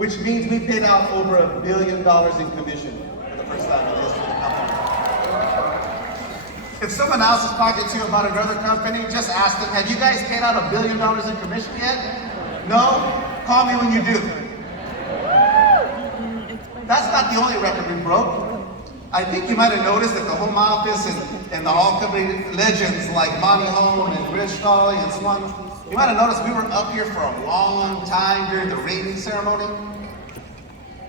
which means we paid out over $1 billion in commission for the first time in the history of the company. If someone else is talking to you about another company, just ask them, have you guys paid out $1 billion in commission yet? No? Call me when you do. That's not the only record we broke. I think you might have noticed that the home office and the all company legends like Monty Hone and Rich Stolley and Swan, you might have noticed we were up here for a long time during the rating ceremony.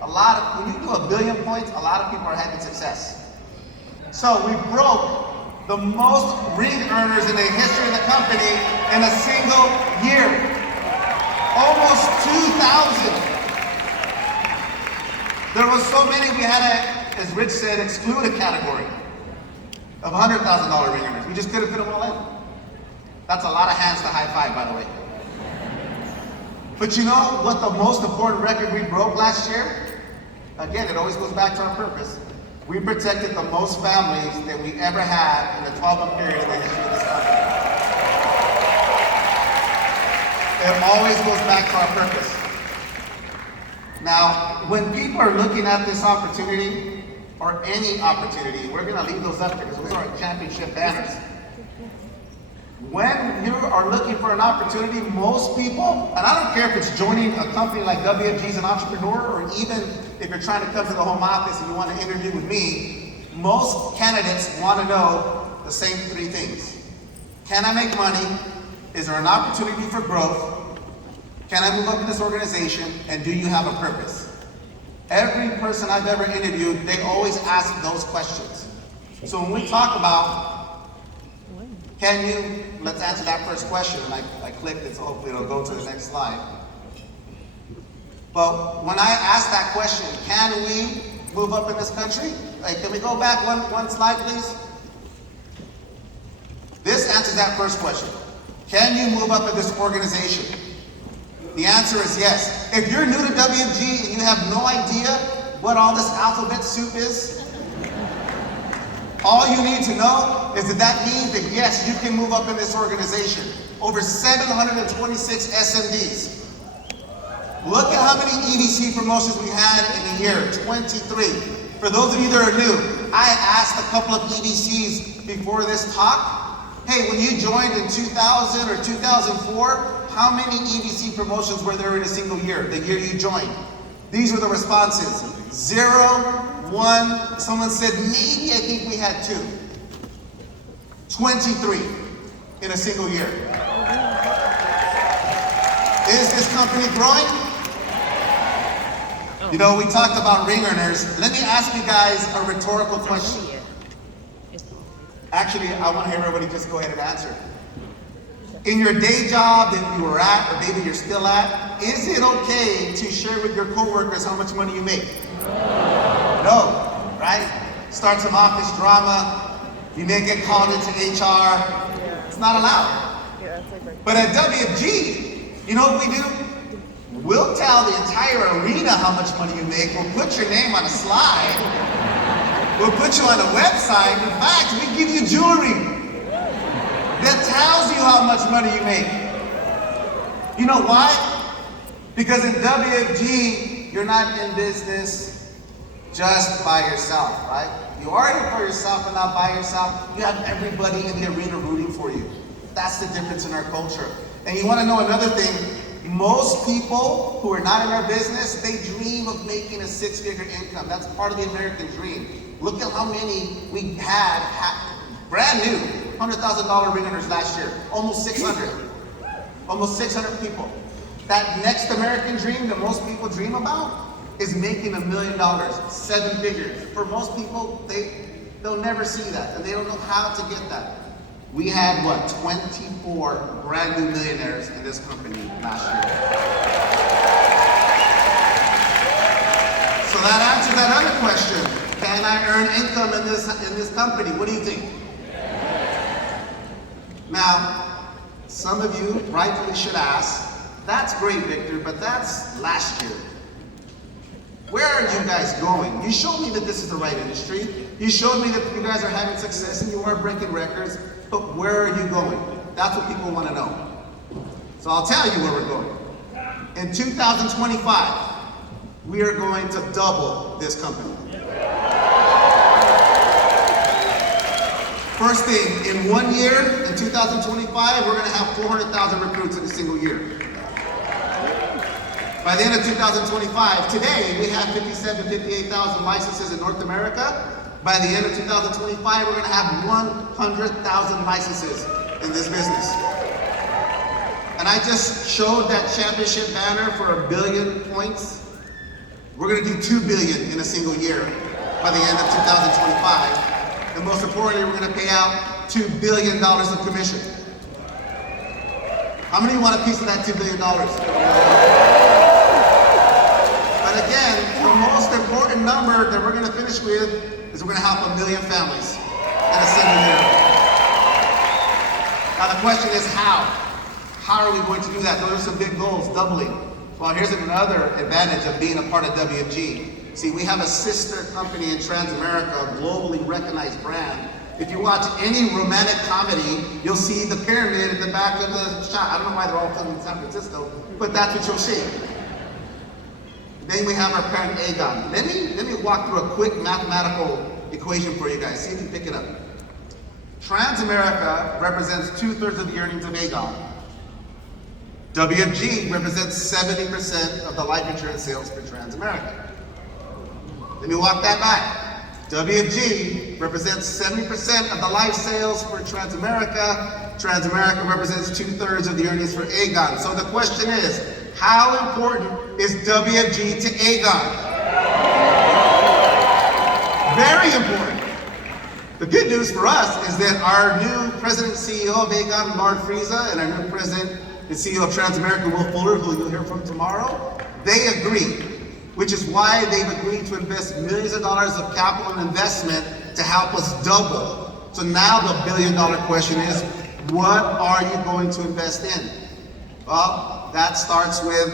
When you do 1 billion points, a lot of people are having success. So we broke the most ring earners in the history of the company in a single year. Almost 2,000. There was so many we had to, as Rich said, exclude a category of $100,000 ring earners. We just couldn't fit them all in. That's a lot of hands to high five, by the way. But you know what the most important record we broke last year? Again, it always goes back to our purpose. We protected the most families that we ever had in a 12-month period in the history of this company. It always goes back to our purpose. Now, when people are looking at this opportunity, or any opportunity, we're going to leave those up there because those are our championship banners. When you are looking for an opportunity, most people, and I don't care if it's joining a company like WFG as an entrepreneur, or even if you're trying to come to the home office and you want to interview with me, most candidates want to know the same three things. Can I make money? Is there an opportunity for growth? Can I move up in this organization? And do you have a purpose? Every person I've ever interviewed, they always ask those questions. So when we talk about, let's answer that first question, and I clicked it, so hopefully it'll go to the next slide. But when I ask that question, can we move up in this country? Can we go back one slide, please? This answers that first question. Can you move up in this organization? The answer is yes. If you're new to WFG and you have no idea what all this alphabet soup is, all you need to know is that means that yes, you can move up in this organization. Over 726 SMDs. Look at how many EDC promotions we had in a year, 23. For those of you that are new, I asked a couple of EDCs before this talk, hey, when you joined in 2000 or 2004, how many EDC promotions were there in a single year, the year you joined? These were the responses. 0, 1, someone said maybe I think we had 2. 23 in a single year. Is this company growing? You know, we talked about ring earners. Let me ask you guys a rhetorical question. Actually, I want to hear everybody just go ahead and answer. In your day job that you were at, or maybe you're still at, is it okay to share with your coworkers how much money you make? No, right? Start some office drama, you may get called into HR, it's not allowed. But at WFG, you know what we do? We'll tell the entire arena how much money you make, we'll put your name on a slide, we'll put you on a website, in fact, we give you jewelry that tells you how much money you make. You know why? Because in WFG, you're not in business just by yourself, right? You are in it for yourself and not by yourself. You have everybody in the arena rooting for you. That's the difference in our culture. And you want to know another thing? Most people who are not in our business, they dream of making a 6-figure income. That's part of the American dream. Look at how many we had brand new, $100,000 ring earners last year. Almost 600. Almost 600 people. That next American dream that most people dream about is making $1 million, 7 figures. For most people, they'll never see that, and they don't know how to get that. We had, 24 brand new millionaires in this company last year. So that answers that other question. Can I earn income in this company? What do you think? Now, some of you rightfully should ask, that's great, Victor, but that's last year. Where are you guys going? You showed me that this is the right industry. You showed me that you guys are having success and you are breaking records, but where are you going? That's what people want to know. So I'll tell you where we're going. In 2025, we are going to double this company. First thing, in 1 year, in 2025, we're going to have 400,000 recruits in a single year. By the end of 2025, today, we have 58,000 licenses in North America. By the end of 2025, we're going to have 100,000 licenses in this business. And I just showed that championship banner for 1 billion points. We're going to do 2 billion in a single year by the end of 2025. And most importantly, we're going to pay out $2 billion of commission. How many of you want a piece of that $2 billion? But again, the most important number that we're going to finish with is we're going to help 1 million families in a single year. Now the question is how? How are we going to do that? Those are some big goals, doubling. Well, here's another advantage of being a part of WFG. See, we have a sister company in Transamerica, a globally recognized brand. If you watch any romantic comedy, you'll see the pyramid in the back of the shot. I don't know why they're all filmed in San Francisco, but that's what you'll see. Then we have our parent Aegon. Let me walk through a quick mathematical equation for you guys. See if you pick it up. Transamerica represents 2/3 of the earnings of Aegon. WFG represents 70% of the life insurance sales for Transamerica. Let me walk that back. WFG represents 70% of the life sales for Transamerica. Transamerica represents 2/3 of the earnings for Aegon. So the question is, how important is WFG to Aegon? Very important. The good news for us is that our new president and CEO of Aegon, Lard Friese, and our new president and CEO of Transamerica, Will Fuller, who you'll hear from tomorrow, they agree, which is why they've agreed to invest millions of dollars of capital and investment to help us double. So now the billion-dollar question is, what are you going to invest in? Well, that starts with,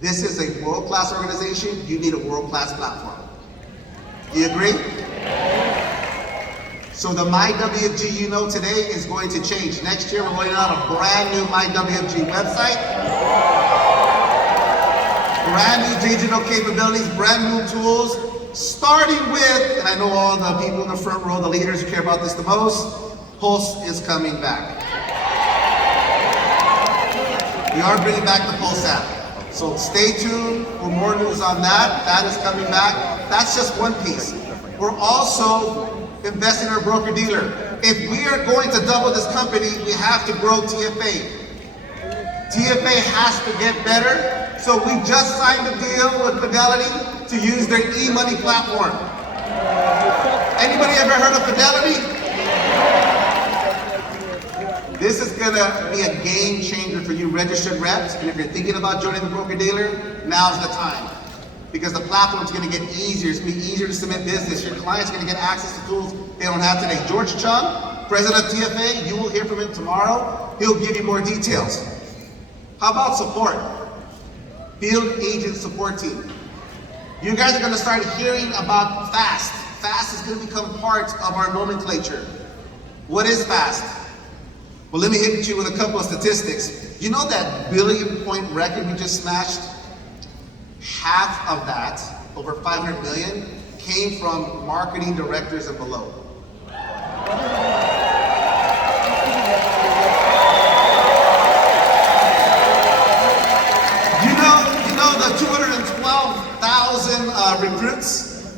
this is a world-class organization, you need a world-class platform. Do you agree? So the MyWFG you know today is going to change. Next year we're rolling out a brand new MyWFG website. Brand new digital capabilities, brand new tools, starting with, and I know all the people in the front row, the leaders who care about this the most, Pulse is coming back. We are bringing back the Pulse app. So stay tuned for more news on that. That is coming back. That's just one piece. We're also investing in our broker-dealer. If we are going to double this company, we have to grow TFA. TFA has to get better. So we just signed a deal with Fidelity to use their e-money platform. Anybody ever heard of Fidelity? This is gonna be a game changer for you registered reps, and if you're thinking about joining the broker-dealer, now's the time. Because the platform's gonna get easier, it's gonna be easier to submit business. Your client's gonna get access to tools they don't have today. George Chung, president of TFA, you will hear from him tomorrow. He'll give you more details. How about support? Field agent support team. You guys are gonna start hearing about FAST. FAST is gonna become part of our nomenclature. What is FAST? Well, let me hit you with a couple of statistics. You know that billion-point record we just smashed? Half of that, over 500 million, came from marketing directors and below. You know the 212,000 recruits,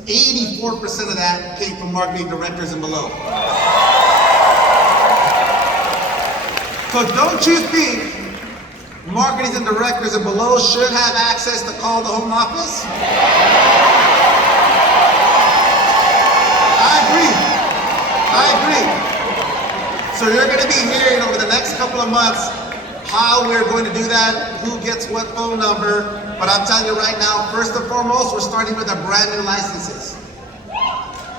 84% of that came from marketing directors and below. So don't you think marketers and directors and below should have access to call the home office? I agree. So you're going to be hearing over the next couple of months how we're going to do that, who gets what phone number. But I'm telling you right now, first and foremost, we're starting with our brand new licenses.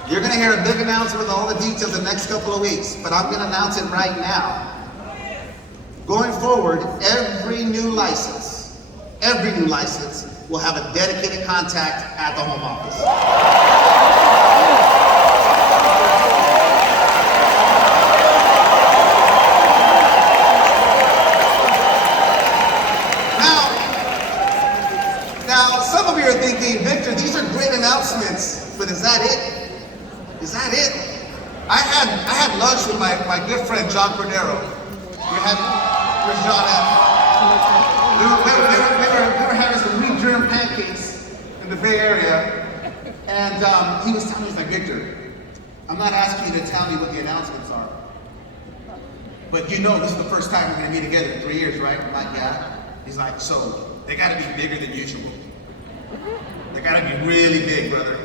You're going to hear a big announcement with all the details the next couple of weeks, but I'm going to announce it right now. Going forward, every new license will have a dedicated contact at the home office. Now, some of you are thinking, Victor, these are great announcements, but is that it? Is that it? I had lunch with my good friend John Cordero. Where's John at? We were having some wheat germ pancakes in the Bay Area, and he was telling me, he's like, Victor, I'm not asking you to tell me what the announcements are, but you know this is the first time we're going to be together in 3 years, right? I'm like, yeah. He's like, so they got to be bigger than usual. They got to be really big, brother.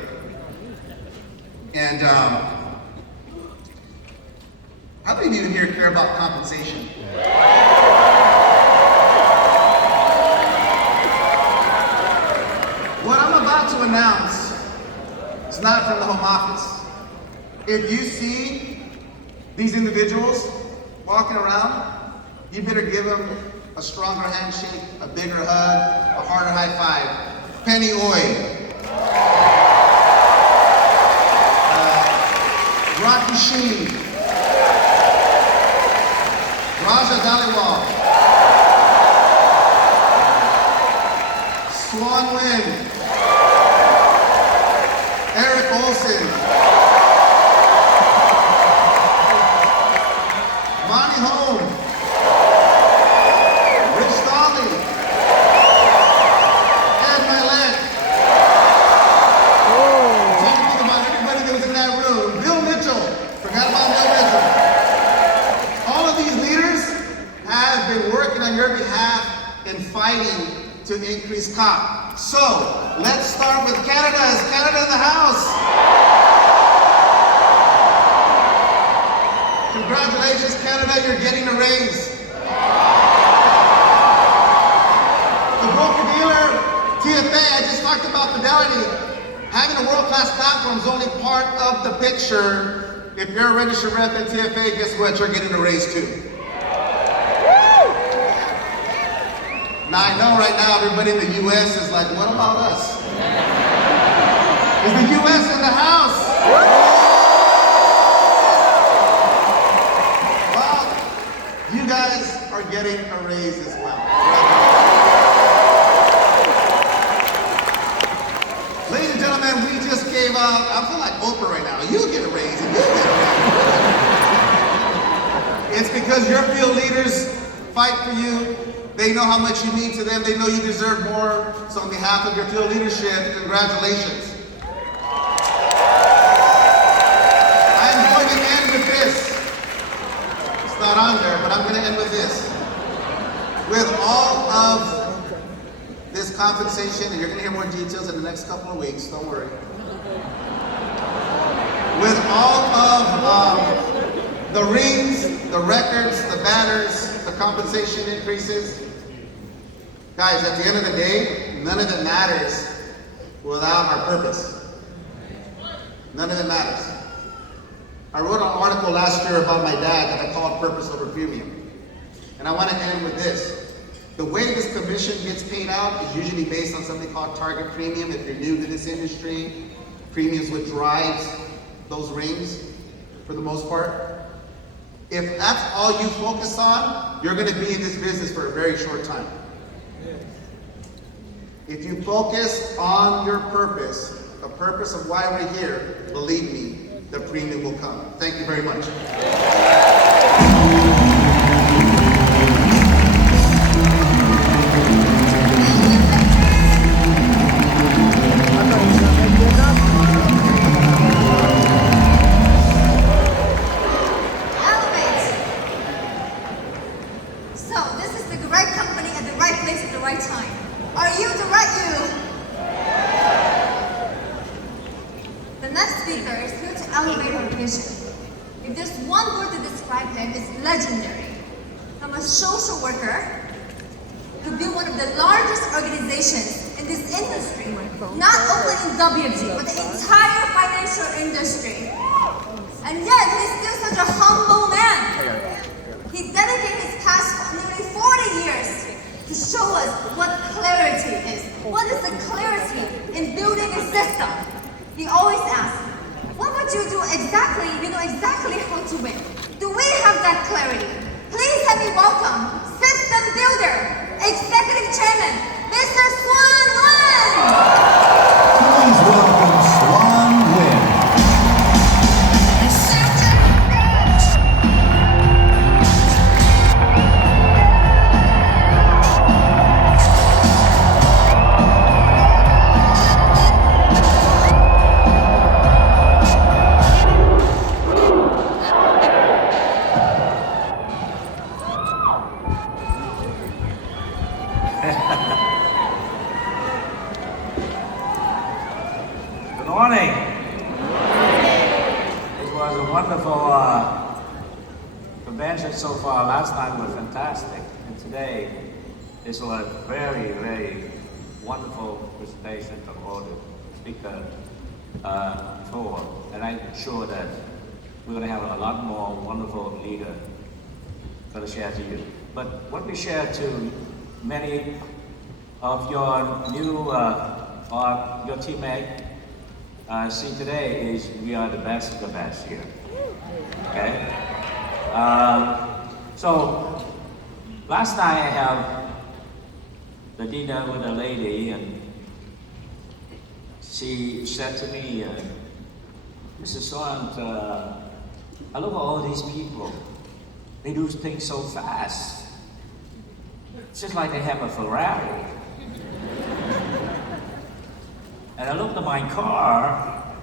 And how many of you here care about compensation? What I'm about to announce is not from the home office. If you see these individuals walking around, you better give them a stronger handshake, a bigger hug, a harder high five. Penny Oy, Rocky Sheen, Raja Dhaliwal, Swan Wynn, Eric Olson, Monty Home, Rich Dolly, Ed Milet. Talking about everybody that was in that room. Bill Mitchell, forgot about Bill Mitchell. All of these leaders have been working on your behalf and fighting to increase COP. So, let's start with Canada. Is Canada in the house? Congratulations, Canada, you're getting a raise. The broker-dealer, TFA, I just talked about Fidelity. Having a world-class platform is only part of the picture. If you're a registered rep at TFA, guess what? You're getting a raise too. Now I know right now everybody in the U.S. is like, what about us? Is the U.S. in the house? Well, you guys are getting a raise as well. Ladies and gentlemen, we just gave out, I feel like Oprah right now. You get a raise and you get a raise. It's because your field leaders fight for you. They know how much you mean to them. They know you deserve more. So on behalf of your field leadership, congratulations. I'm going to end with this. It's not on there, but I'm going to end with this. With all of this compensation, and you're going to hear more details in the next couple of weeks, don't worry. With all of the rings, the records, the banners, the compensation increases, guys, at the end of the day, none of it matters without our purpose. None of it matters. I wrote an article last year about my dad that I called Purpose Over Premium. And I want to end with this. The way this commission gets paid out is usually based on something called target premium. If you're new to this industry, premiums what drives those rings for the most part. If that's all you focus on, you're going to be in this business for a very short time. If you focus on your purpose, the purpose of why we're here, believe me, the premium will come. Thank you very much. If there's one word to describe him, it's legendary. From a social worker to be one of the largest organizations in this industry, not only in WFG, but the entire financial industry. And yet, he's still such a humble man. He dedicated his past nearly 40 years to show us what clarity is. What is the clarity in building a system? He always asks, what would you do exactly if you know exactly how to win? Do we have that clarity? Please help me welcome System Builder, Executive Chairman, Mr. Swan Wan! morning. It was a wonderful convention so far. Last night was fantastic, and today is a very, very wonderful presentation from all the speakers before, and I'm sure that we're going to have a lot more wonderful leaders going to share to you. But what we share to many of your new or your teammates see today is we are the best of the best here. Okay? So last night I have the dinner with a lady, and she said to me, Mr. Swant, I look at all these people. They do things so fast. It's just like they have a Ferrari. And I looked at my car,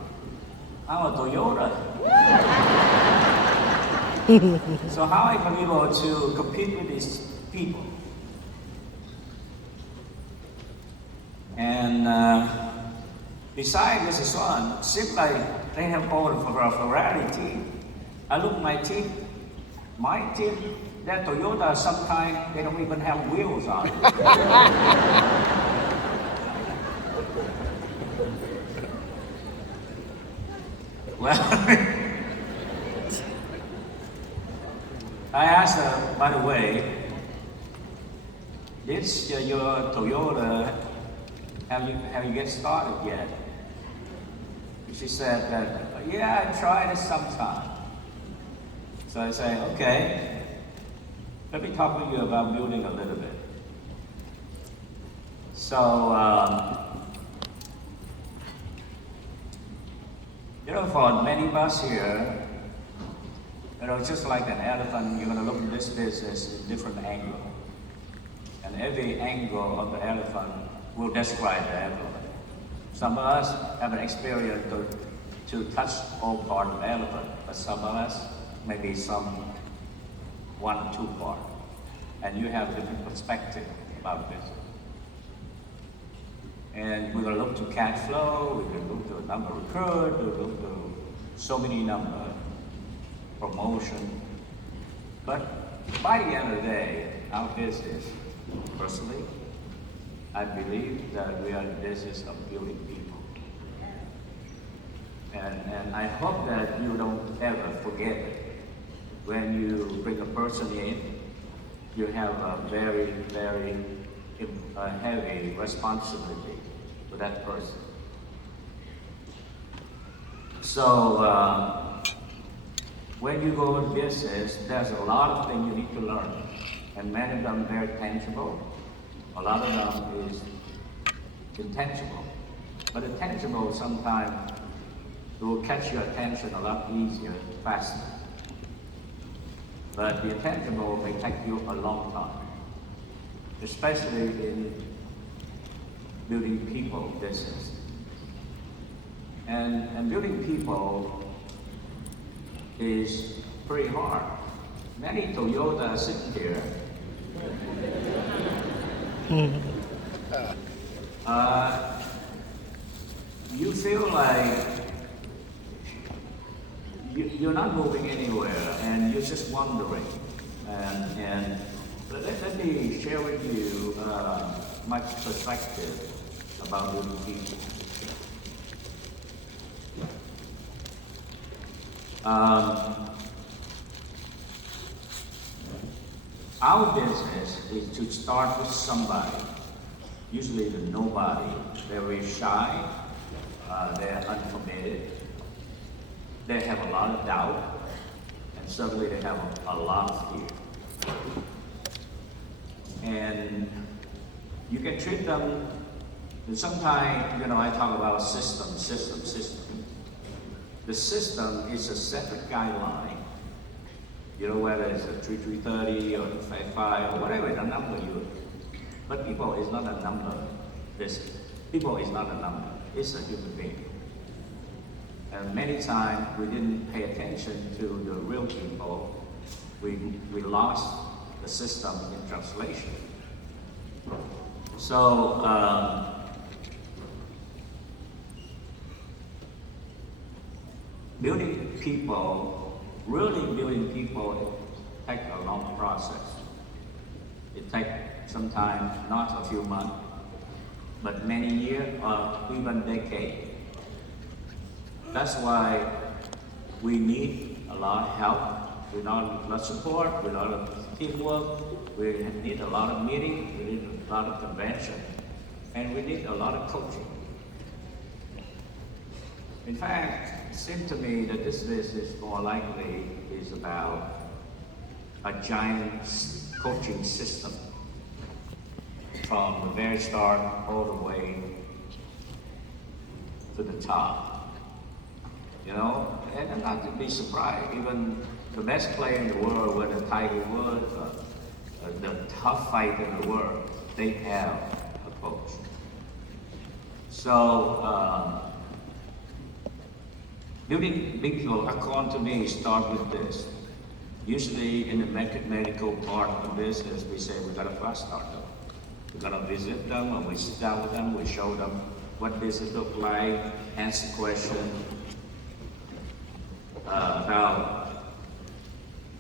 I'm a Toyota. So how I can be able to compete with these people? And besides Mrs. Swan, seems like they have all of a Ferrari team. I look at my team, that Toyota, sometimes they don't even have wheels on it. Well, I asked her, by the way, this your Toyota, have you get started yet? She said that, yeah, I tried it sometime. So I say, okay, let me talk with you about building a little bit. So, for many of us here, just like an elephant, you're going to look at this business in different angles. And every angle of the elephant will describe the elephant. Some of us have an experience to touch all parts of the elephant, but some of us maybe one or two parts. And you have different perspective about business. And we're going to look to cash flow, we're going to look to the number of recruits, we're going to look to so many numbers, promotion. But by the end of the day, our business, personally, I believe that we are in the business of building people. And I hope that you don't ever forget it. When you bring a person in, you have a very, very heavy responsibility for that person. So when you go in business, there's a lot of things you need to learn, and many of them very tangible. A lot of them is intangible, but the tangible sometimes will catch your attention a lot easier, faster. But the intangible may take you a long time, especially in building people business. And building people is pretty hard. Many Toyota sitting here. You feel like you're not moving anywhere, and you're just wandering. And let me share with you my perspective about building people. Our business is to start with somebody, usually the nobody. They're very shy, they're uncommitted, they have a lot of doubt, and suddenly they have a lot of fear. And you can treat them, and sometimes, I talk about system. The system is a separate guideline. Whether it's a 3330 or 55 or whatever the number you. But people is not a number. People is not a number. It's a human being. And many times we didn't pay attention to the real people. We lost the system in translation. So people, really building people, take a long process. It takes sometimes not a few months, but many years or even decades. That's why we need a lot of help, we need a lot of support, we need a lot of teamwork, we need a lot of meetings, we need a lot of convention, and we need a lot of coaching. In fact, it seems to me that this is more likely is about a giant coaching system from the very start all the way to the top. You know, and I'm not to be surprised, even the best player in the world, whether Tiger Woods or the tough fighter in the world, they have a coach. So, building big people, according to me, start with this. Usually in the medical part of business, we say we gotta first start them. We're gonna visit them, and we sit down with them, we show them what business look like, answer questions about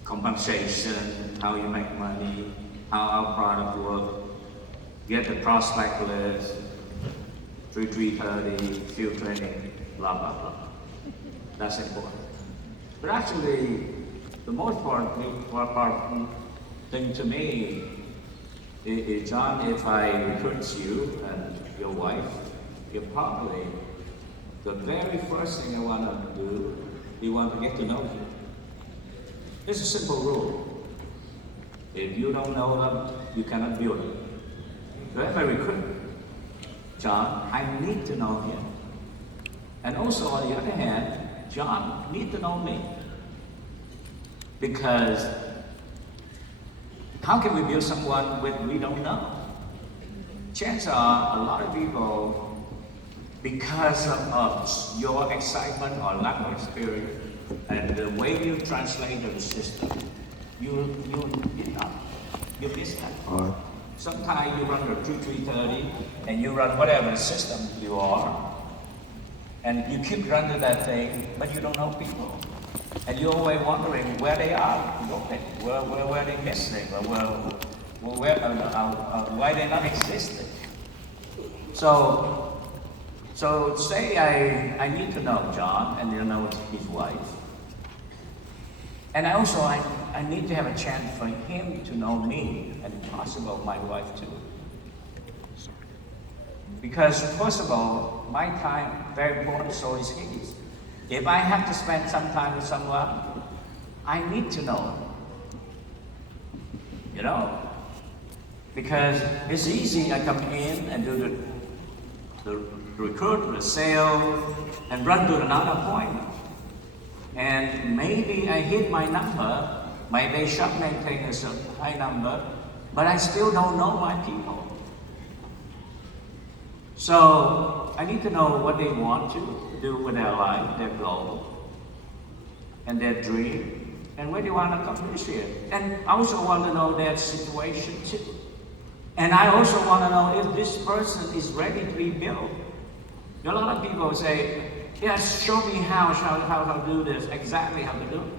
compensation, how you make money, how our product work, get the prospect list, 330, field training, blah, blah, blah. That's important. But actually, the most important thing to me is, John, if I recruit you and your wife, you're probably, the very first thing I want to do, you want to get to know you. It's a simple rule. If you don't know them, you cannot build them. So if I recruit John, I need to know him. And also, on the other hand, John needs to know me. Because how can we build someone when we don't know? Chances are a lot of people, because of your excitement or lack of experience and the way you translate the system, you miss that part. Sometimes you run the 330 and you run whatever system you are, and you keep running that thing, but you don't know people. And you're always wondering where they are going, where they missing, or why they're not existing. So say I need to know John, and you know his wife. And also I need to have a chance for him to know me, and if possible, my wife too. Because first of all, my time very important, so is his. If I have to spend some time with someone, I need to know. You know? Because it's easy, I come in and do the recruit, the sale, and run to another appointment. And maybe I hit my number, maybe shop maintain a certain high number, but I still don't know my people. So I need to know what they want to do with their life, their goal, and their dream, and where they want to accomplish it. And I also want to know their situation too. And I also want to know if this person is ready to be built. A lot of people say, yes, show me how to do this, exactly how to do it.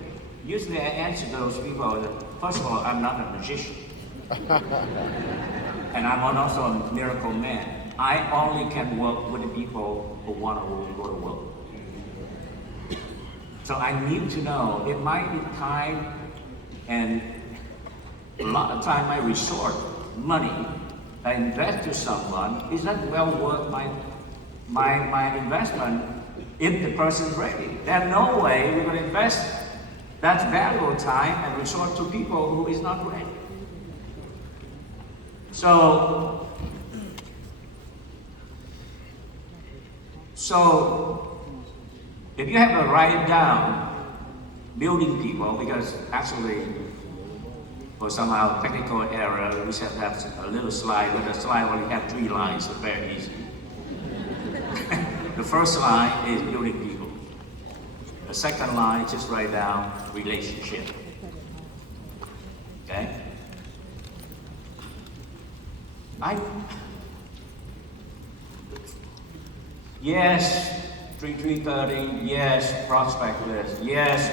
Usually I answer those people that, first of all, I'm not a magician. And I'm also a miracle man. I only can work with the people who want to go to work. So I need to know, it might be time, and a lot of time I resort money I invest to someone is not well worth my investment if the person is ready. There's no way we're going to invest that valuable time and resort to people who is not ready. So if you have to write it down, building people, because actually for somehow technical error, we have to have a little slide, but the slide only have 3 lines, so very easy. The first line is building people. The second line, just write down relationship. Okay? Yes, 330, yes, prospect list, yes,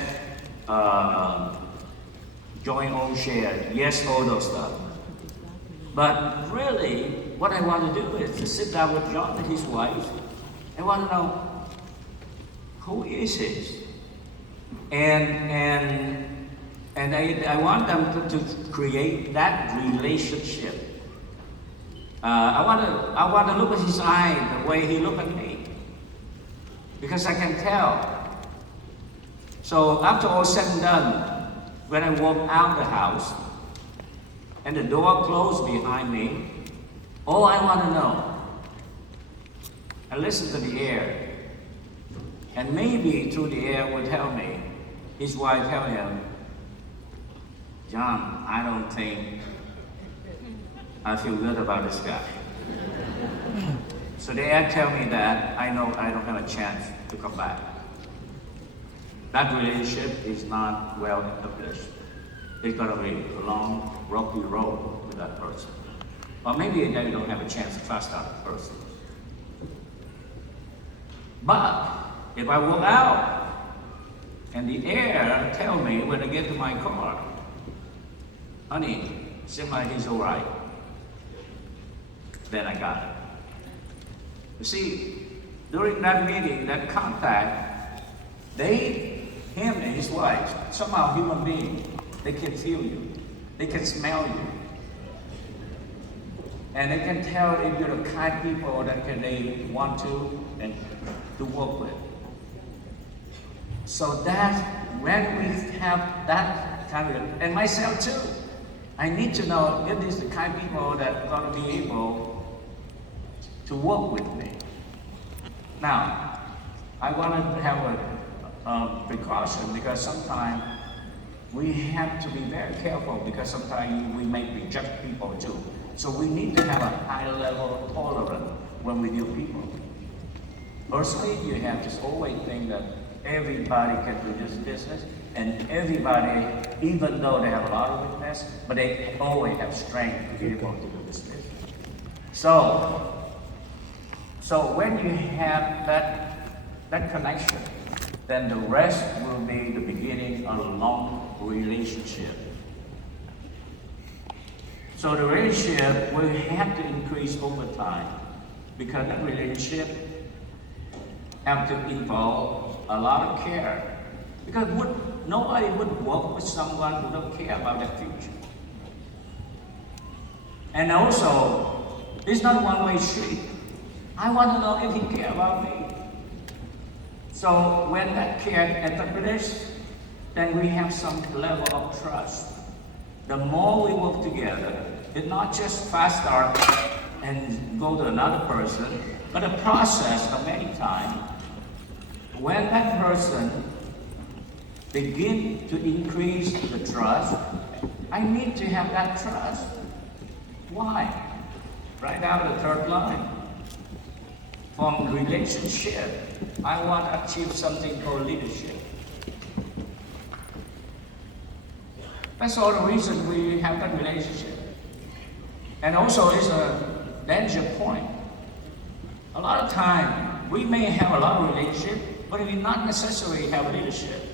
joint own share, yes, all those stuff. But really, what I want to do is to sit down with John and his wife. I want to know, who is he? And I want them to create that relationship. I want to look at his eye the way he looked at me, because I can tell. So after all said and done, when I walk out the house and the door closed behind me, all I want to know, I listen to the air, and maybe through the air will tell me, his wife tell him, John, I don't think I feel good about this guy. So the air tell me that, I know I don't have a chance to come back. That relationship is not well established. It's gonna be a long, rocky road with that person. Or maybe you don't have a chance to trust that person. But if I walk out and the air tell me when I get to my car, honey, seems like he's all right, then I got it. You see, during that meeting, that contact, him and his wife, somehow human beings, they can feel you, they can smell you, and they can tell if you're the kind of people that they want to and to work with. So that when we have that kind of, and myself too, I need to know if this is the kind of people that are going to be able to work with me. Now, I want to have a precaution, because sometimes we have to be very careful, because sometimes we may reject people too. So we need to have a high level of tolerance when we deal with people. Personally, you have to always think that everybody can do this business, and everybody, even though they have a lot of weakness, but they always have strength to be able to do this business. So when you have that connection, then the rest will be the beginning of a long relationship. So the relationship will have to increase over time, because that relationship have to involve a lot of care. Because nobody would work with someone who don't care about their future. And also, it's not a one-way street. I want to know if he cares about me. So when that care established, then we have some level of trust. The more we work together, it's not just fast start and go to another person, but a process of many times. When that person begin to increase the trust, I need to have that trust. Why? Right out of the third line. From relationship, I want to achieve something called leadership. That's all the reason we have that relationship. And also it's a danger point. A lot of time, we may have a lot of relationship, but we not necessarily have leadership.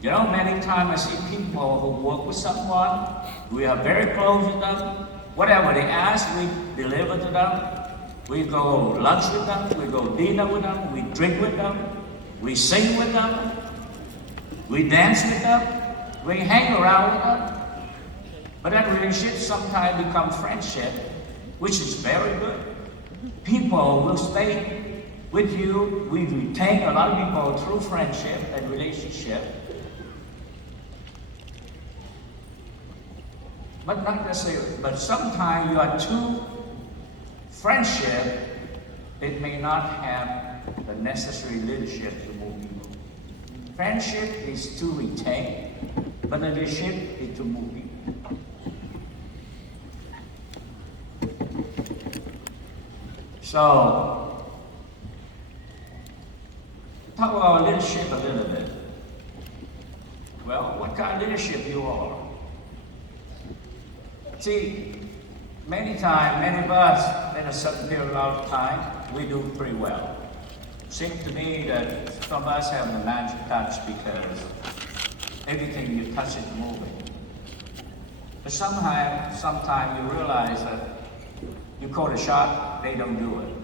You know, many times I see people who work with someone, we are very close with them. Whatever they ask, we deliver to them. We go lunch with them, we go dinner with them, we drink with them, we sing with them, we dance with them, we hang around with them. But that relationship sometimes becomes friendship, which is very good. People will stay with you. We retain a lot of people through friendship and relationship. But not necessarily, but sometimes you are too friendship, it may not have the necessary leadership to move people. Friendship is to retain, but leadership is to move people. So, talk about leadership a little bit. Well, what kind of leadership you are? See, many times, many of us, in a certain period of time, we do pretty well. seems to me that some of us have the magic touch because everything you touch is moving. But sometimes you realize that you call a shot, they don't do it.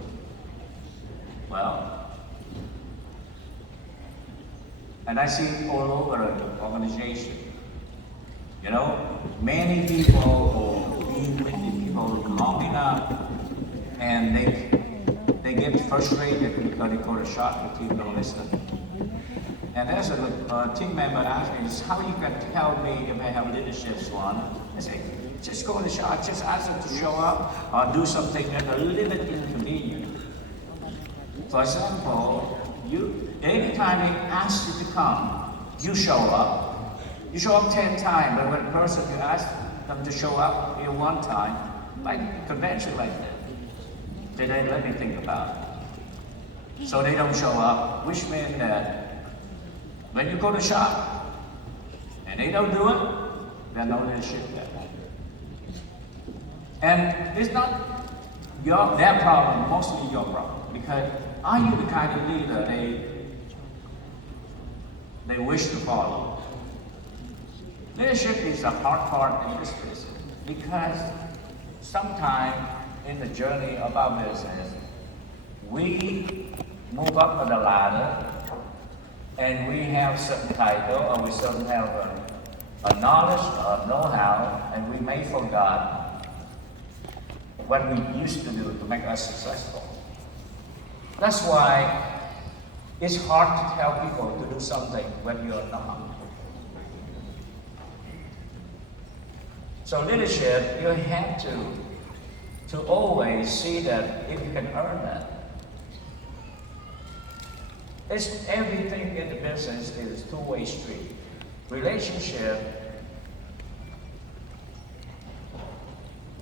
Well, and I see it all over the organization. You know, many people who been with the people long enough, and they get frustrated because they call a shot, the team don't listen. And as a team member asked me, how you can tell me if I have leadership one? I say, just call the shot, just ask them to show up or do something that's a little bit inconvenient. For example, anytime they ask you to come, you show up. You show up 10 times, but when a person you ask them to show up here one time, like a convention like that, they didn't let me think about it. So they don't show up, which means that when you go to shop and they don't do it, there's no leadership there. And it's not their problem, mostly your problem, because are you the kind of leader they wish to follow? Leadership is a hard part in this business because sometimes in the journey of our business, we move up on the ladder and we have certain title or we certain have a knowledge or know-how, and we may forget what we used to do to make us successful. That's why it's hard to tell people to do something when you're not. So leadership, you have to always see that if you can earn that. It's everything in the business is a two-way street. Relationship,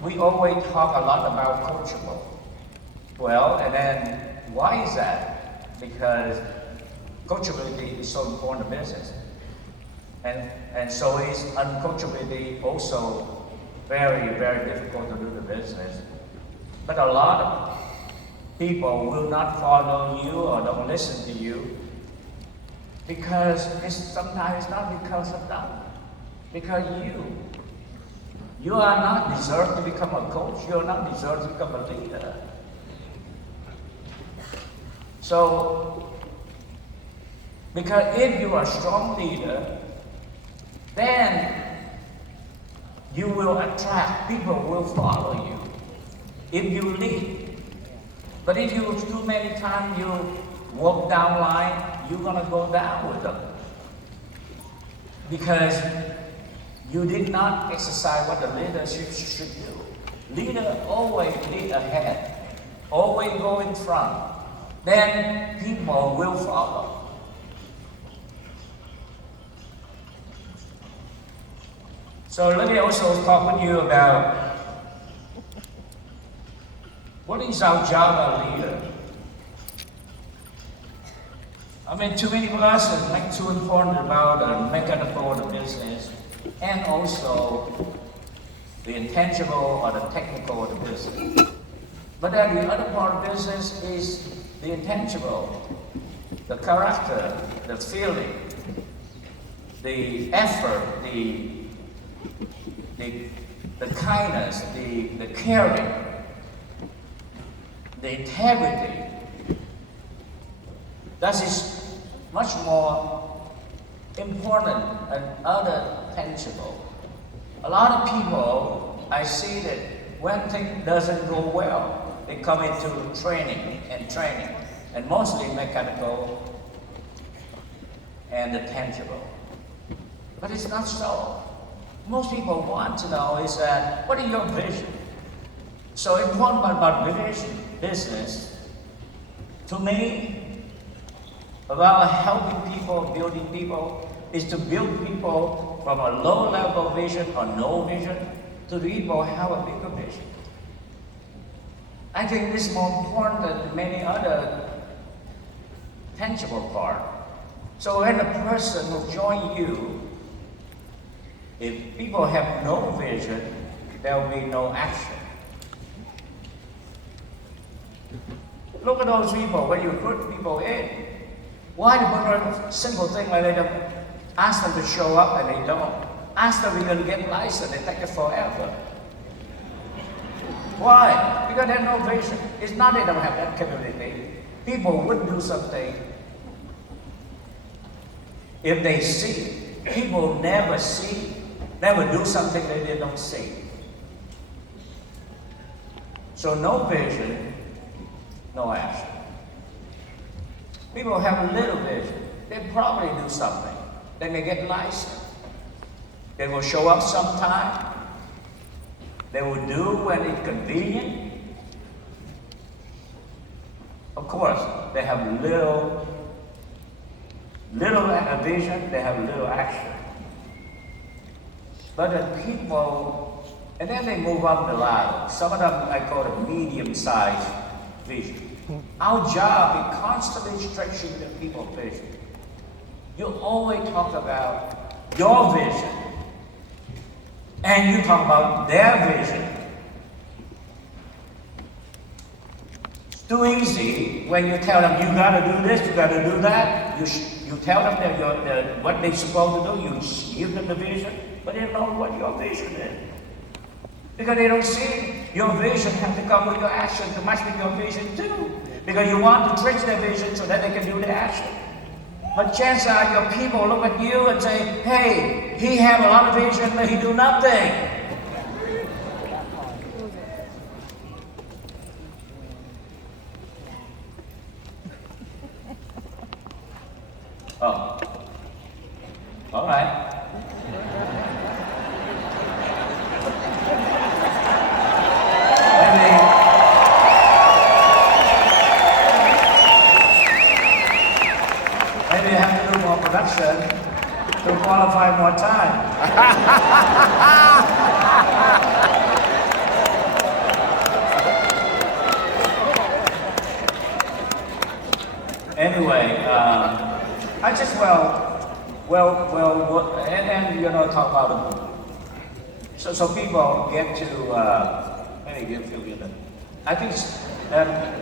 we always talk a lot about coachable. Well, and then why is that? Because coachability is so important in business. And so is uncoachability also very, very difficult to do the business. But a lot of people will not follow you or don't listen to you because sometimes it's not because of them. Because you are not deserved to become a coach. You are not deserved to become a leader. So, because if you are a strong leader, then you will attract, people will follow you if you lead. But if you too many times you walk down line, you're gonna go down with them. Because you did not exercise what the leadership should do. Leader always lead ahead, always go in front. Then people will follow. So let me also talk with you about what is our job as leader. I mean, too many of us are like too important about the mechanical of the business and also the intangible or the technical of the business. But then the other part of business is the intangible, the character, the feeling, the effort, the kindness, the caring, the integrity. That is much more important than other tangible. A lot of people, I see that when things doesn't go well, they come into training, and mostly mechanical and the tangible. But it's not so. Most people want to know is that, what is your vision? So important about vision, business, to me, about helping people, building people, is to build people from a low level vision or no vision to people have a bigger vision. I think this is more important than many other tangible part. So when a person will join you, if people have no vision, there will be no action. Look at those people when you put people in. Why do you put a simple thing like they don't ask them to show up and they don't? Ask them if they're going to get licensed, they take it forever. Why? Because they have no vision. It's not they don't have that capability. People would do something if they see. People never see, never do something that they don't see. So no vision, no action. People have a little vision. They probably do something. They may get licensed. They will show up sometime. They will do when it's convenient. Of course, they have little vision, they have little action. But the people, and then they move up the ladder. Some of them I call it medium-sized vision. Our job is constantly stretching the people's vision. You always talk about your vision, and you talk about their vision. It's too easy when you tell them, you gotta do this, you gotta do that. You tell them that what they're supposed to do, you give them the vision, but they don't know what your vision is. Because they don't see your vision have to come with your action. It must be your vision too. Because you want to stretch their vision so that they can do the action. But chances are your people look at you and say, hey, he have a lot of vision, but he do nothing. Oh. All right. Maybe you have to do more production to qualify more time. Anyway, I just and you know, talk about it. So people get to maybe give you the. I think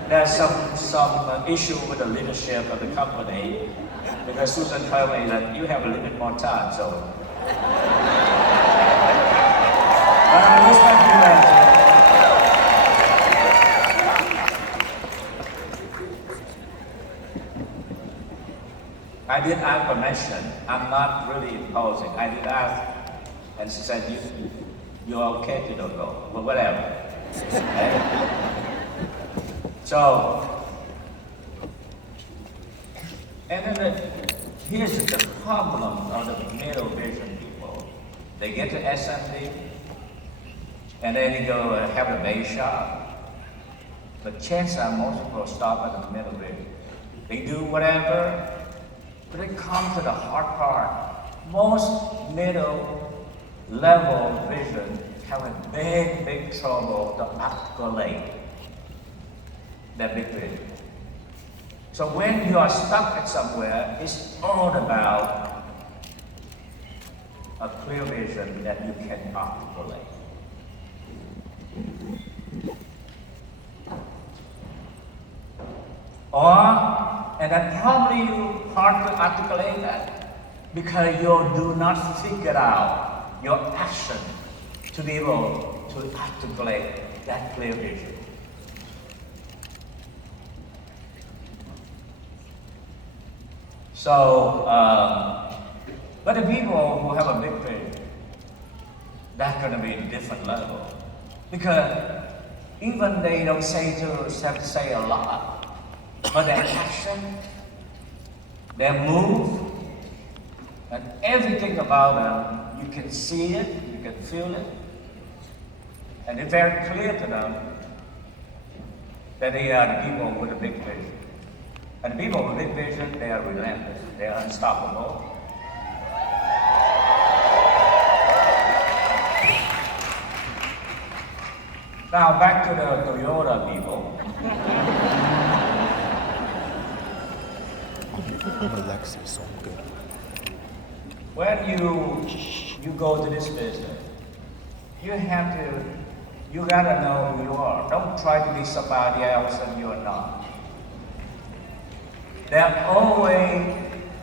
there's some issue with the leadership of the company because Susan told me that you have a little bit more time, so. But I respect you that. I did ask permission. I'm not really imposing. I did ask, and she said, you're okay to don't go. Well, whatever. Okay? So, and then here's the problem of the middle vision people. They get to SMD, and then they go have a base shop. But chances are most people stop at the middle vision. They do whatever. But it comes to the hard part. Most middle level vision have a big trouble to articulate that big vision. So when you are stuck at somewhere, it's all about a clear vision that you can articulate. And then probably you hard to articulate that because you do not figure out your action to be able to articulate that clear vision. So, but the people who have a big vision, that's going to be a different level because even they don't have to say a lot. But their action, their move, and everything about them, you can see it, you can feel it, and it's very clear to them that they are the people with a big vision. And the people with a big vision, they are relentless, they are unstoppable. Now back to the Toyota people. Alexa is so good. When you go to this business, you gotta know who you are. Don't try to be somebody else that you are not. There's always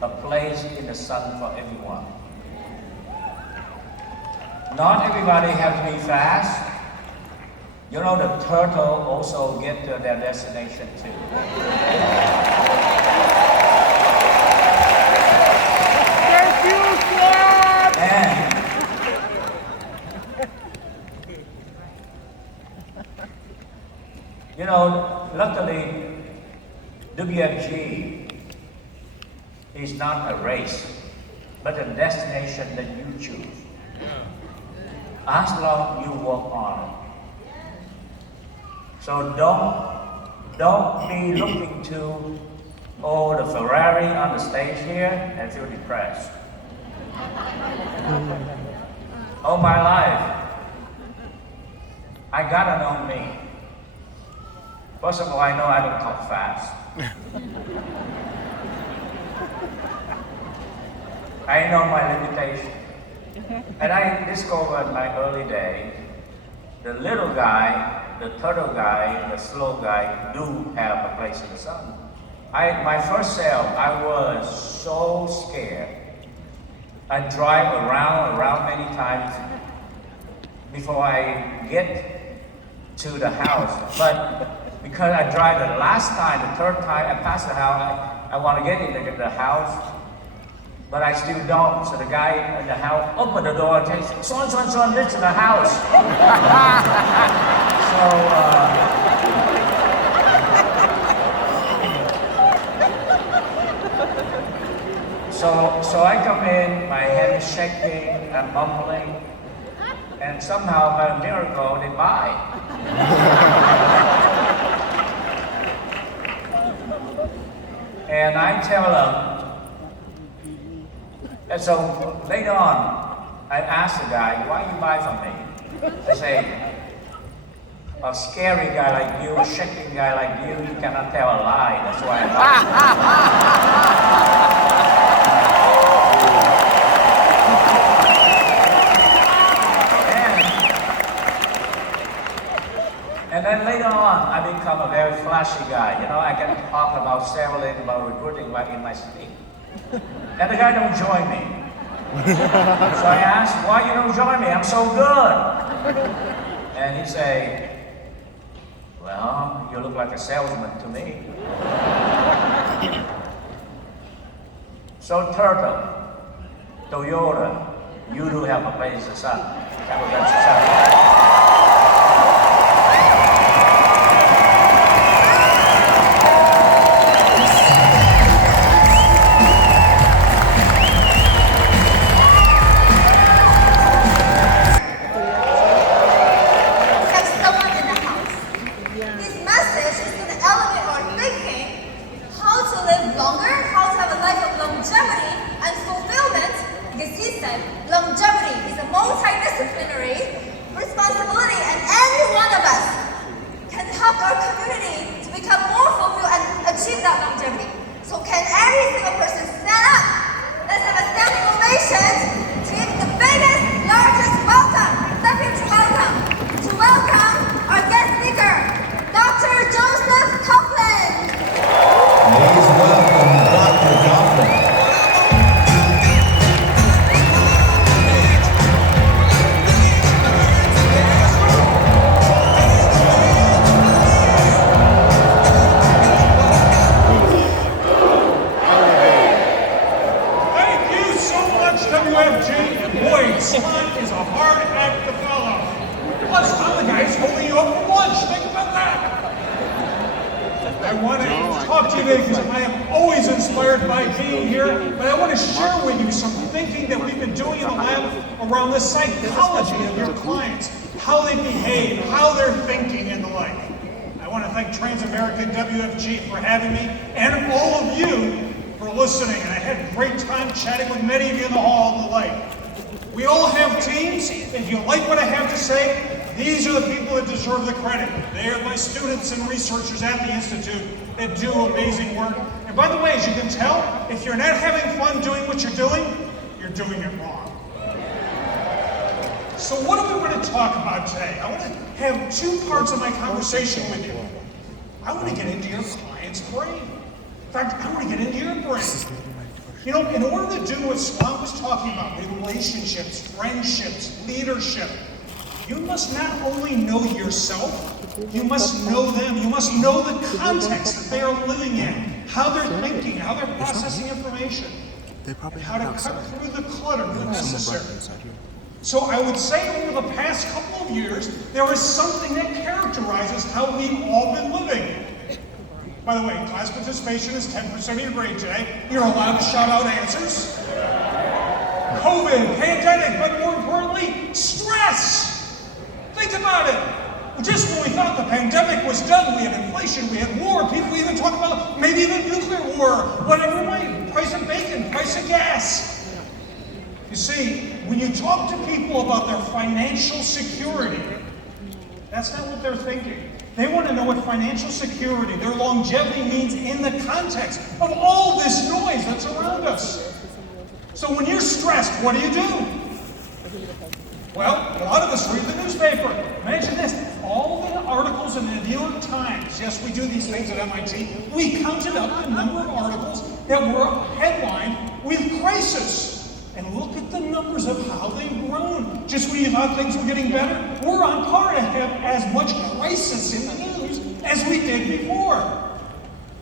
a place in the sun for everyone. Not everybody has to be fast. You know, the turtle also get to their destination too. And you know, luckily, WFG is not a race, but a destination that you choose. As long as you work on it. So don't be looking to, oh, the Ferrari on the stage here and feel depressed. All my life, I gotta know me. First of all, I know I don't talk fast. I know my limitation. And I discovered in my early days, the little guy, the turtle guy, the slow guy do have a place in the sun. My first sale, I was so scared. I drive around many times before I get to the house. But because I drive the last time, the third time I pass the house, I want to get into the house, but I still don't. So the guy in the house opened the door and says, son, this is the house. So I come in, my head is shaking, I'm mumbling, and somehow by a miracle they buy. And I tell them, and so later on, I ask the guy, why you buy from me? They say, a scary guy like you, a shaking guy like you cannot tell a lie, that's why I buy. And then later on, I become a very flashy guy. You know, I can talk about selling, about recruiting right in my sleep. And the guy don't join me. So I asked, why you don't join me? I'm so good. And he say, well, you look like a salesman to me. So Turtle, Toyota, you do have a place in the sun. Have a good success. Longevity is a multidisciplinary responsibility, and any one of us can help our community to become more fulfilled and achieve that longevity. So can every single person stand up? Let's have a standing ovation to give the biggest, largest welcome, to welcome our guest speaker, Dr. Joseph Coughlin. Please welcome Dr. Coughlin. WFG, and boy, slime is a hard act to follow. Plus, I'm the guy who's holding you up for lunch. Think about that. I want to talk to you today because I am always inspired by being here, but I want to share with you some thinking that we've been doing in the lab around the psychology of your clients, how they behave, how they're thinking, and the like. I want to thank Transamerican WFG for having me, and all of you for listening, and I had a great time chatting with many of you in the hall and the like. We all have teams. If you like what I have to say, these are the people that deserve the credit. They are my students and researchers at the Institute that do amazing work. And by the way, as you can tell, if you're not having fun doing what you're doing it wrong. So what do we want to talk about today? I want to have two parts of my conversation with you. I want to get into your client's brain. In fact, I want to get into your brain. You know, in order to do what Swan was talking about, relationships, friendships, leadership, you must not only know yourself, you must know them. You must know the context that they are living in, how they're thinking, how they're processing information, They probably how have to cut outside. through the clutter when necessary. Inside here. So I would say over the past couple of years, there is something that characterizes how we've all been living. By the way, class participation is 10% of your grade today. You're allowed to shout out answers. COVID, pandemic, but more importantly, stress. Think about it. Just when we thought the pandemic was done, we had inflation, we had war, people even talk about maybe even nuclear war, whatever way, price of bacon, price of gas. You see, when you talk to people about their financial security, that's not what they're thinking. They want to know what financial security, their longevity means in the context of all this noise that's around us. So when you're stressed, what do? Well, a lot of us read the newspaper. Imagine this, all the articles in the New York Times, yes, we do these things at MIT, we counted up the number of articles that were headlined with crisis. And look at the numbers of how they've grown. Just when you thought things were getting better, we're on par to have as much crisis in the news as we did before.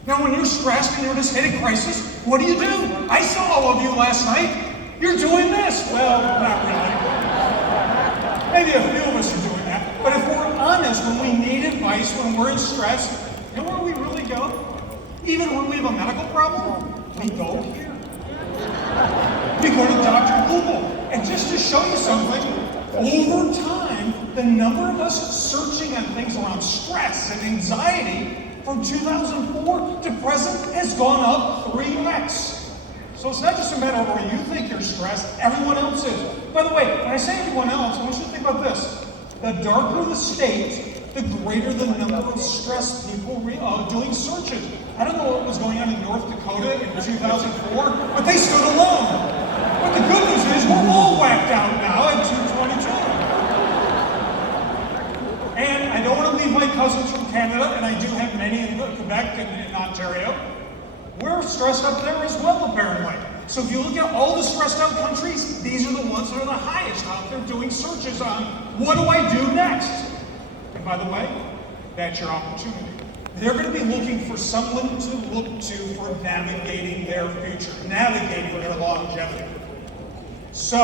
Now, when you're stressed and you're just hitting crisis, what do? I saw all of you last night. You're doing this. Well, not really. Maybe a few of us are doing that. But if we're honest, when we need advice, when we're in stress, you know where we really go? Even when we have a medical problem, we go here. We go to Dr. Google. And just to show you something, over time, the number of us searching on things around stress and anxiety from 2004 to present has gone up 3x. So it's not just a matter of where you think you're stressed, everyone else is. By the way, when I say everyone else, I want you to think about this. The darker the state, the greater the number of stressed people doing searches. I don't know what was going on in North Dakota in 2004, but they stood alone. But the good news is we're all whacked out now at 222. And I don't want to leave my cousins from Canada, and I do have many in Quebec and in Ontario. We're stressed up there as well, apparently. So if you look at all the stressed out countries, these are the ones that are the highest out there doing searches on what do I do next? And by the way, that's your opportunity. They're going to be looking for someone to look to for navigating their future, navigating for their longevity. So,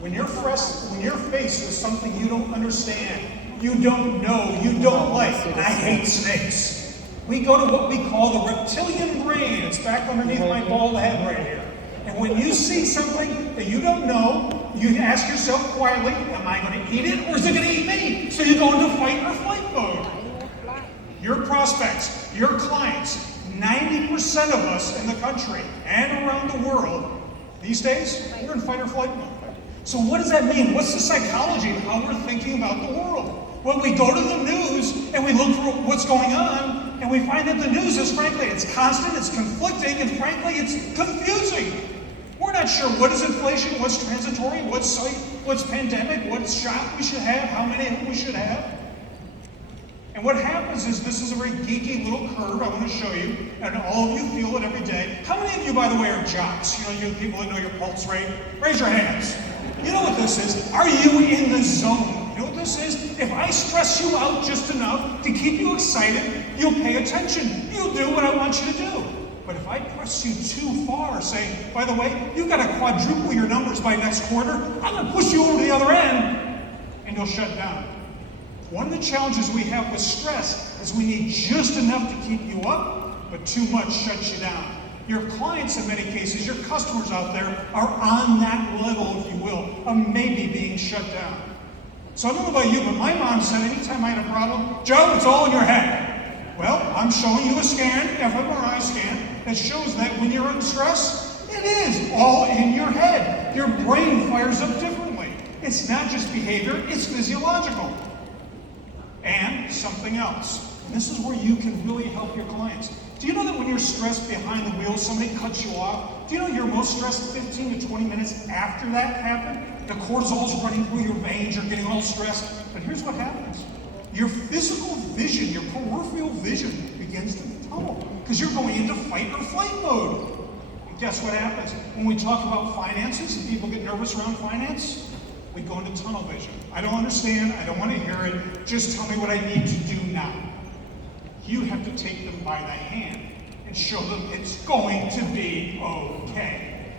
when you're faced with something you don't understand, you don't know, you don't like, and I hate snakes, we go to what we call the reptilian brain. It's back underneath my bald head right here. And when you see something that you don't know, you ask yourself quietly, am I going to eat it or is it going to eat me? So you go into fight or flight mode. Your prospects, your clients, 90% of us in the country and around the world, these days, we're in fight or flight mode. So what does that mean? What's the psychology of how we're thinking about the world? Well, we go to the news and we look for what's going on, and we find that the news is, frankly, it's constant, it's conflicting, and frankly, it's confusing. We're not sure what is inflation, what's transitory, what's pandemic, what shot we should have, how many we should have. And what happens is, this is a very geeky little curve I want to show you, and all of you feel it every day. How many of you, by the way, are jocks? You know, you people that know your pulse rate? Raise your hands. You know what this is? Are you in the zone? You know what this is? If I stress you out just enough to keep you excited, you'll pay attention. You'll do what I want you to do. But if I press you too far, saying, by the way, you've got to quadruple your numbers by next quarter, I'm going to push you over to the other end, and you'll shut down. One of the challenges we have with stress is we need just enough to keep you up, but too much shuts you down. Your clients, in many cases, your customers out there, are on that level, if you will, of maybe being shut down. So I don't know about you, but my mom said anytime I had a problem, Joe, it's all in your head. Well, I'm showing you a scan, fMRI scan, that shows that when you're under stress, it is all in your head. Your brain fires up differently. It's not just behavior, it's physiological. And something else. And this is where you can really help your clients. Do you know that when you're stressed behind the wheel, somebody cuts you off? Do you know you're most stressed 15 to 20 minutes after that happened? The cortisol's running through your veins, you're getting all stressed. But here's what happens. Your physical vision, your peripheral vision begins to tunnel. because you're going into fight or flight mode. And guess what happens? When we talk about finances and people get nervous around finance, we go into tunnel vision. I don't understand, I don't want to hear it, just tell me what I need to do now. You have to take them by the hand and show them it's going to be okay.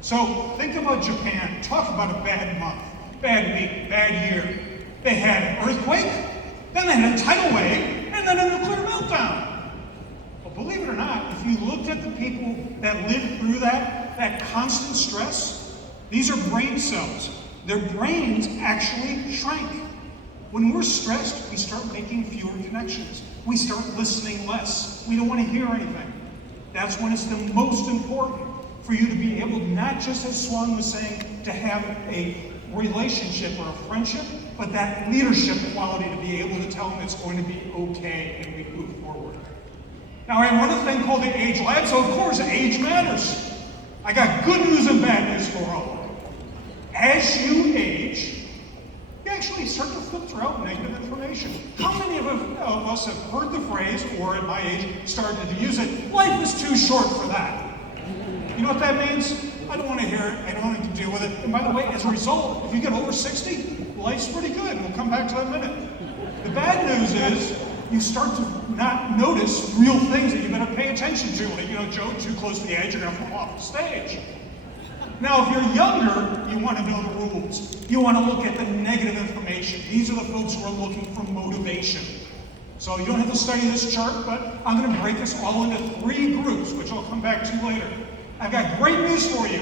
So think about Japan. Talk about a bad month, bad week, bad year. They had an earthquake, then they had a tidal wave, and then a nuclear meltdown. Well, believe it or not, if you looked at the people that lived through that constant stress, these are brain cells. Their brains actually shrank. When we're stressed, we start making fewer connections. We start listening less. We don't want to hear anything. That's when it's the most important for you to be able, not just as Swan was saying, to have a relationship or a friendship, but that leadership quality to be able to tell them it's going to be okay and we move forward. Now I run a thing called the Age Lab, so of course age matters. I got good news and bad news for all. As you age, you actually start to filter out negative information. How many of us have heard the phrase, or at my age, started to use it, life is too short for that? You know what that means? I don't want to hear it, I don't want to deal with it. And by the way, as a result, if you get over 60, life's pretty good. We'll come back to that in a minute. The bad news is, you start to not notice real things that you better pay attention to. Like, you know, Joe, too close to the edge, you're going to fall off the stage. Now, if you're younger, you want to know the rules. You want to look at the negative information. These are the folks who are looking for motivation. So you don't have to study this chart, but I'm going to break this all into 3 groups, which I'll come back to later. I've got great news for you.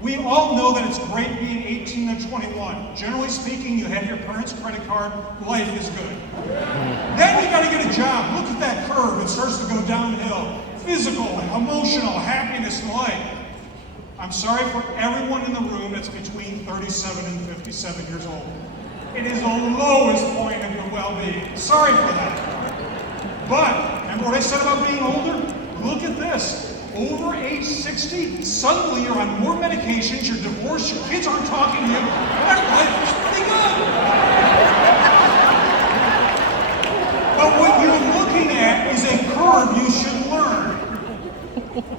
We all know that it's great being 18 to 21. Generally speaking, you have your parents' credit card, life is good. Then you got to get a job. Look at that curve. It starts to go downhill. Physical, emotional, happiness, and life. I'm sorry for everyone in the room that's between 37 and 57 years old. It is the lowest point of your well-being. Sorry for that. But, remember what I said about being older? Look at this. Over age 60, suddenly you're on more medications, you're divorced, your kids aren't talking to you, and life is pretty good. But what you're looking at is a curve you should learn.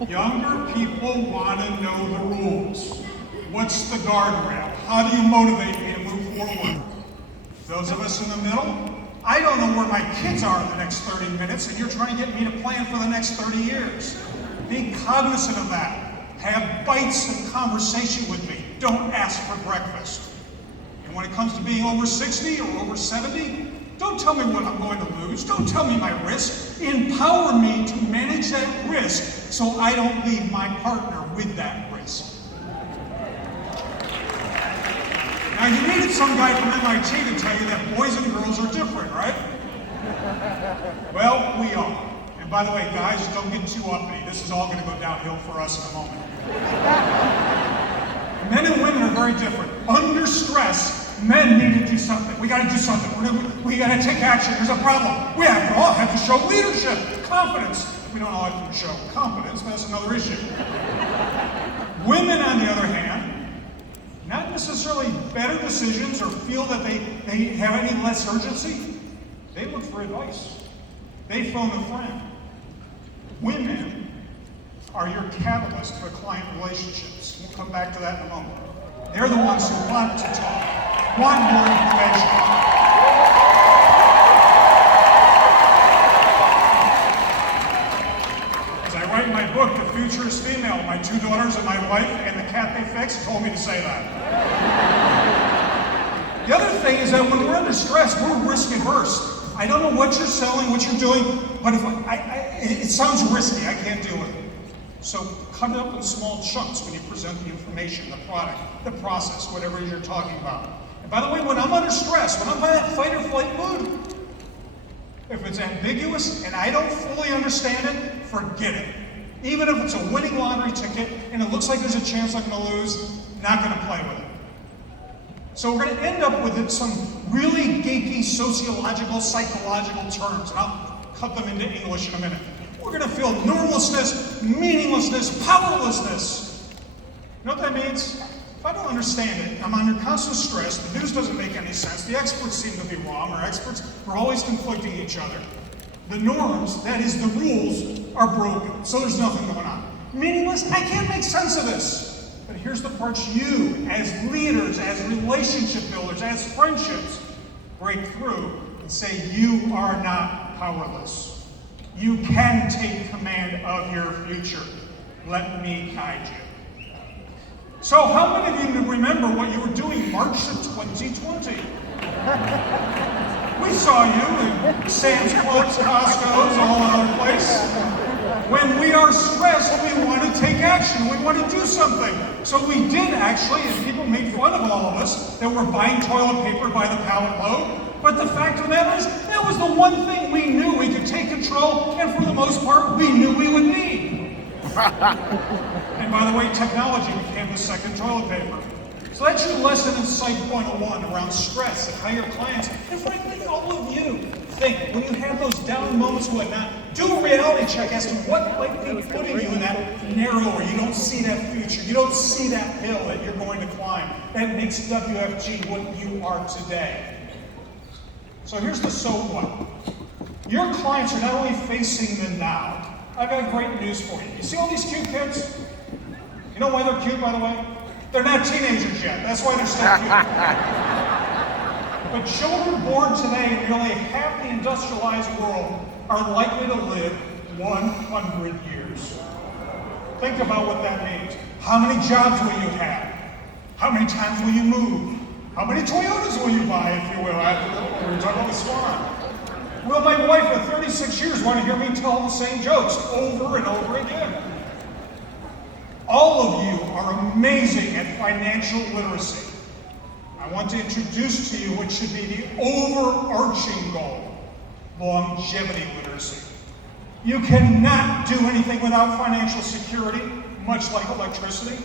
Younger people want to know the rules. What's the guardrail? How do you motivate me to move forward? Those of us in the middle, I don't know where my kids are in the next 30 minutes, and you're trying to get me to plan for the next 30 years. Be cognizant of that. Have bites and conversation with me. Don't ask for breakfast. And when it comes to being over 60 or over 70, don't tell me what I'm going to lose. Don't tell me my risk. Empower me to manage that risk so I don't leave my partner with that risk. Now, you needed some guy from MIT to tell you that boys and girls are different, right? Well, we are. And by the way, guys, don't get too uppity. This is all going to go downhill for us in a moment. Men and women are very different. Under stress, men need to do something. We got to do something. We got to take action. There's a problem. We all have to show leadership, confidence. We don't all have to show competence, but that's another issue. Women, on the other hand, not necessarily better decisions or feel that they have any less urgency. They look for advice. They phone a friend. Women are your catalyst for client relationships. We'll come back to that in a moment. They're the ones who want to talk, want more information. As I write my book, The Future is Female, my 2 daughters and my wife and the cat they fixed told me to say that. The other thing is that when we're under stress, we're risk averse. I don't know what you're selling, what you're doing, but if it sounds risky, I can't do it. So cut it up in small chunks when you present the information, the product, the process, whatever it is you're talking about. And by the way, when I'm under stress, when I'm in that fight or flight mood, if it's ambiguous and I don't fully understand it, forget it. Even if it's a winning lottery ticket and it looks like there's a chance I'm going to lose, not going to play with it. So we're going to end up with some really geeky sociological, psychological terms, and I'll cut them into English in a minute. We're going to feel normlessness, meaninglessness, powerlessness. You know what that means? If I don't understand it, I'm under constant stress, the news doesn't make any sense, the experts seem to be wrong, our experts are always conflicting each other. The norms, that is the rules, are broken, so there's nothing going on. Meaningless? I can't make sense of this. But here's the parts you, as leaders, as relationship builders, as friendships, break through and say you are not powerless. You can take command of your future. Let me guide you. So how many of you remember what you were doing March of 2020? We saw you in Sam's Clubs, Costco's, all over the place. When we are stressed, we want to take action. We want to do something. So we did actually, and people made fun of all of us, that we're buying toilet paper by the pallet load. But the fact of the matter is, that was the one thing we knew we could take control, and for the most part, we knew we would need. And by the way, technology became the second toilet paper. So that's your lesson in Psych 101 around stress and how your clients, and frankly, all of you, think when you have those down moments and whatnot, do a reality check as to what might be putting you in that narrower. You don't see that future. You don't see that hill that you're going to climb. That makes WFG what you are today. So here's the so what. Your clients are not only facing the now. I've got great news for you. You see all these cute kids? You know why they're cute, by the way? They're not teenagers yet. That's why they're still cute. But children born today in nearly half the industrialized world are likely to live 100 years. Think about what that means. How many jobs will you have? How many times will you move? How many Toyotas will you buy, if you will? We're talking about the Swan. Will my wife of 36 years want to hear me tell the same jokes over and over again? All of you are amazing at financial literacy. I want to introduce to you what should be the overarching goal, longevity literacy. You cannot do anything without financial security, much like electricity.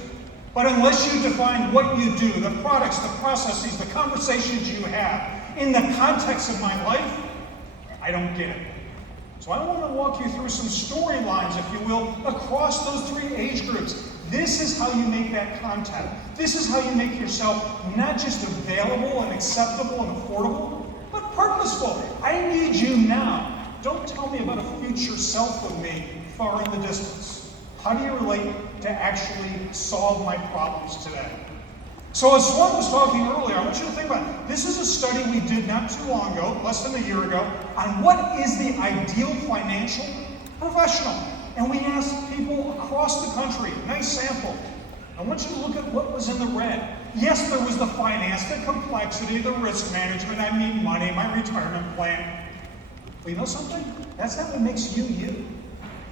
But unless you define what you do, the products, the processes, the conversations you have in the context of my life, I don't get it. So I want to walk you through some storylines, if you will, across those three age groups. This is how you make that contact. This is how you make yourself not just available and acceptable and affordable, but purposeful. I need you now. Don't tell me about a future self of me far in the distance. How do you relate to actually solve my problems today? So as Swan was talking earlier, I want you to think about it. This is a study we did not too long ago, less than a year ago, on what is the ideal financial professional. And we asked people across the country, nice sample. I want you to look at what was in the red. Yes, there was the finance, the complexity, the risk management, I mean money, my retirement plan. But you know something? That's not what makes you you.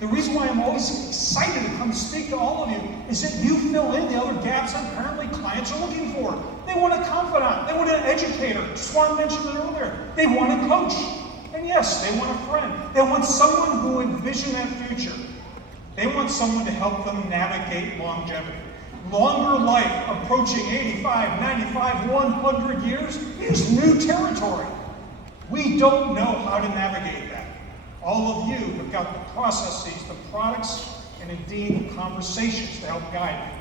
The reason why I'm always excited to come speak to all of you is that you fill in the other gaps that apparently clients are looking for. They want a confidant. They want an educator. Swan mentioned it earlier. They want a coach. And yes, they want a friend. They want someone who envisions that future. They want someone to help them navigate longevity. Longer life, approaching 85, 95, 100 years, is new territory. We don't know how to navigate that. All of you have got the processes, the products, and indeed the conversations to help guide you.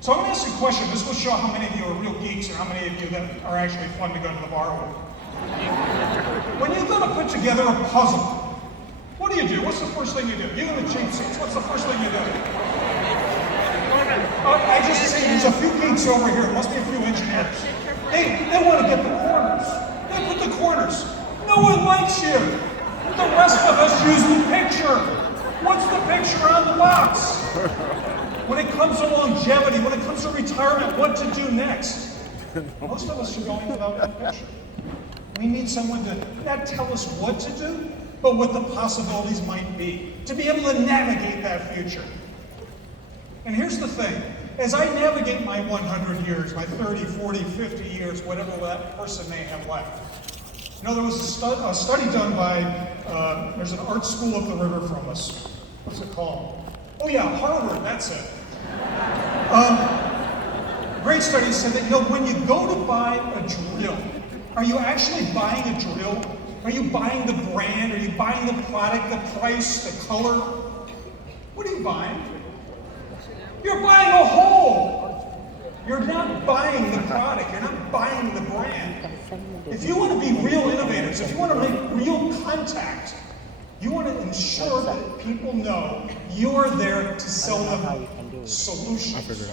So I'm going to ask you a question. This will show how many of you are real geeks or how many of you that are actually fun to go to the bar with. When you're going to put together a puzzle, what do? What's the first thing you do? You in the cheap seats, what's the first thing you do? I just see there's a few geeks over here. There must be a few engineers. They want to get the corners. They put the corners. No one likes you. The rest of us use the picture. What's the picture on the box? When it comes to longevity, when it comes to retirement, what to do next? Most of us are going without that picture. We need someone to not tell us what to do, but what the possibilities might be, to be able to navigate that future. And here's the thing. As I navigate my 100 years, my 30, 40, 50 years, whatever that person may have left, you know, there was a study done by, there's an art school up the river from us. What's it called? Oh yeah, Harvard, that's it. Great study said that, you know, when you go to buy a drill, are you actually buying a drill? Are you buying the brand? Are you buying the product, the price, the color? What are you buying? You're buying a whole. You're not buying the product. You're not buying the brand. If you want to be real innovators, if you want to make real contact, You want to ensure that people know you are there to sell them solutions.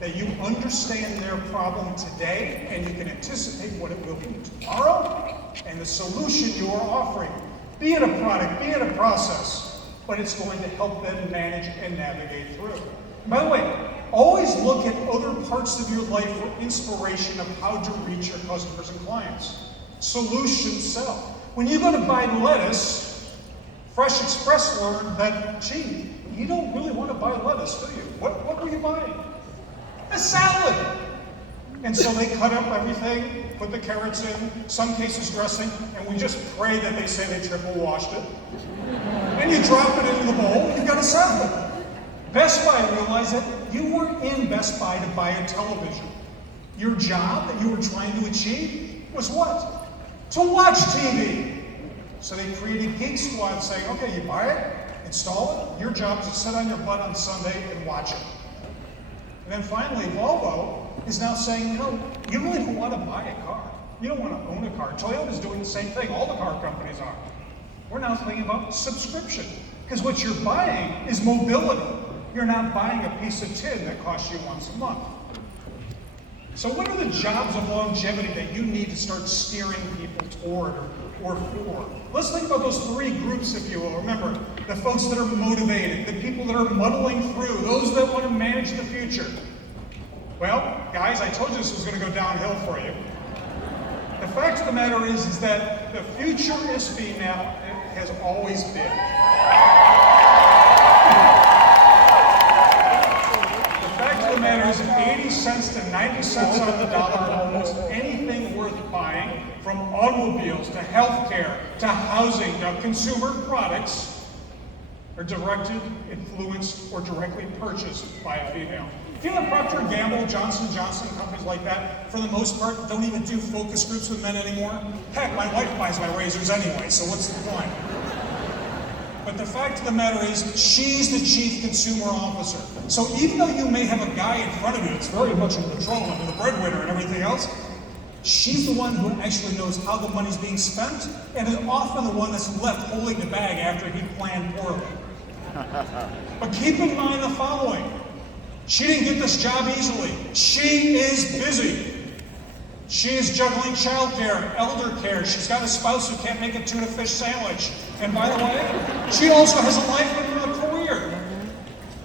That you understand their problem today and you can anticipate what it will be tomorrow and the solution you are offering. Be it a product, be it a process, but it's going to help them manage and navigate through. And by the way, always look at other parts of your life for inspiration of how to reach your customers and clients. Solutions sell. When you go to buy lettuce, Fresh Express learned that, gee, you don't really want to buy lettuce, do you? What were you buying? A salad. And so they cut up everything, put the carrots in, some cases dressing, and we just pray that they say they triple washed it. And you drop it into the bowl, you've got a salad. Best Buy realized that you weren't in Best Buy to buy a television. Your job that you were trying to achieve was what? To watch TV. So they created Geek Squad saying, okay, you buy it, install it, your job is to sit on your butt on Sunday and watch it. And then finally, Volvo is now saying, you know, you really don't want to buy a car. You don't want to own a car. Toyota's doing the same thing. All the car companies are. We're now thinking about subscription. Because what you're buying is mobility. You're not buying a piece of tin that costs you once a month. So what are the jobs of longevity that you need to start steering people toward or for? Let's think about those three groups, if you will. Remember, the folks that are motivated, the people that are muddling through, those that want to manage the future. Well, guys, I told you this was going to go downhill for you. The fact of the matter is that the future ISP now has always been. The fact of the matter is 80 cents to 90 cents on the dollar, almost anything worth buying, from automobiles to healthcare to housing to consumer products, are directed, influenced, or directly purchased by a female. If you have Procter & Gamble, Johnson & Johnson, companies like that, for the most part, don't even do focus groups with men anymore. Heck, my wife buys my razors anyway, so what's the point? But the fact of the matter is, she's the chief consumer officer. So even though you may have a guy in front of you that's very much in control and the breadwinner and everything else, she's the one who actually knows how the money's being spent and is often the one that's left holding the bag after he planned poorly. But keep in mind the following. She didn't get this job easily. She is busy. She is juggling childcare, elder care. She's got a spouse who can't make a tuna fish sandwich. And by the way, she also has a life and a career.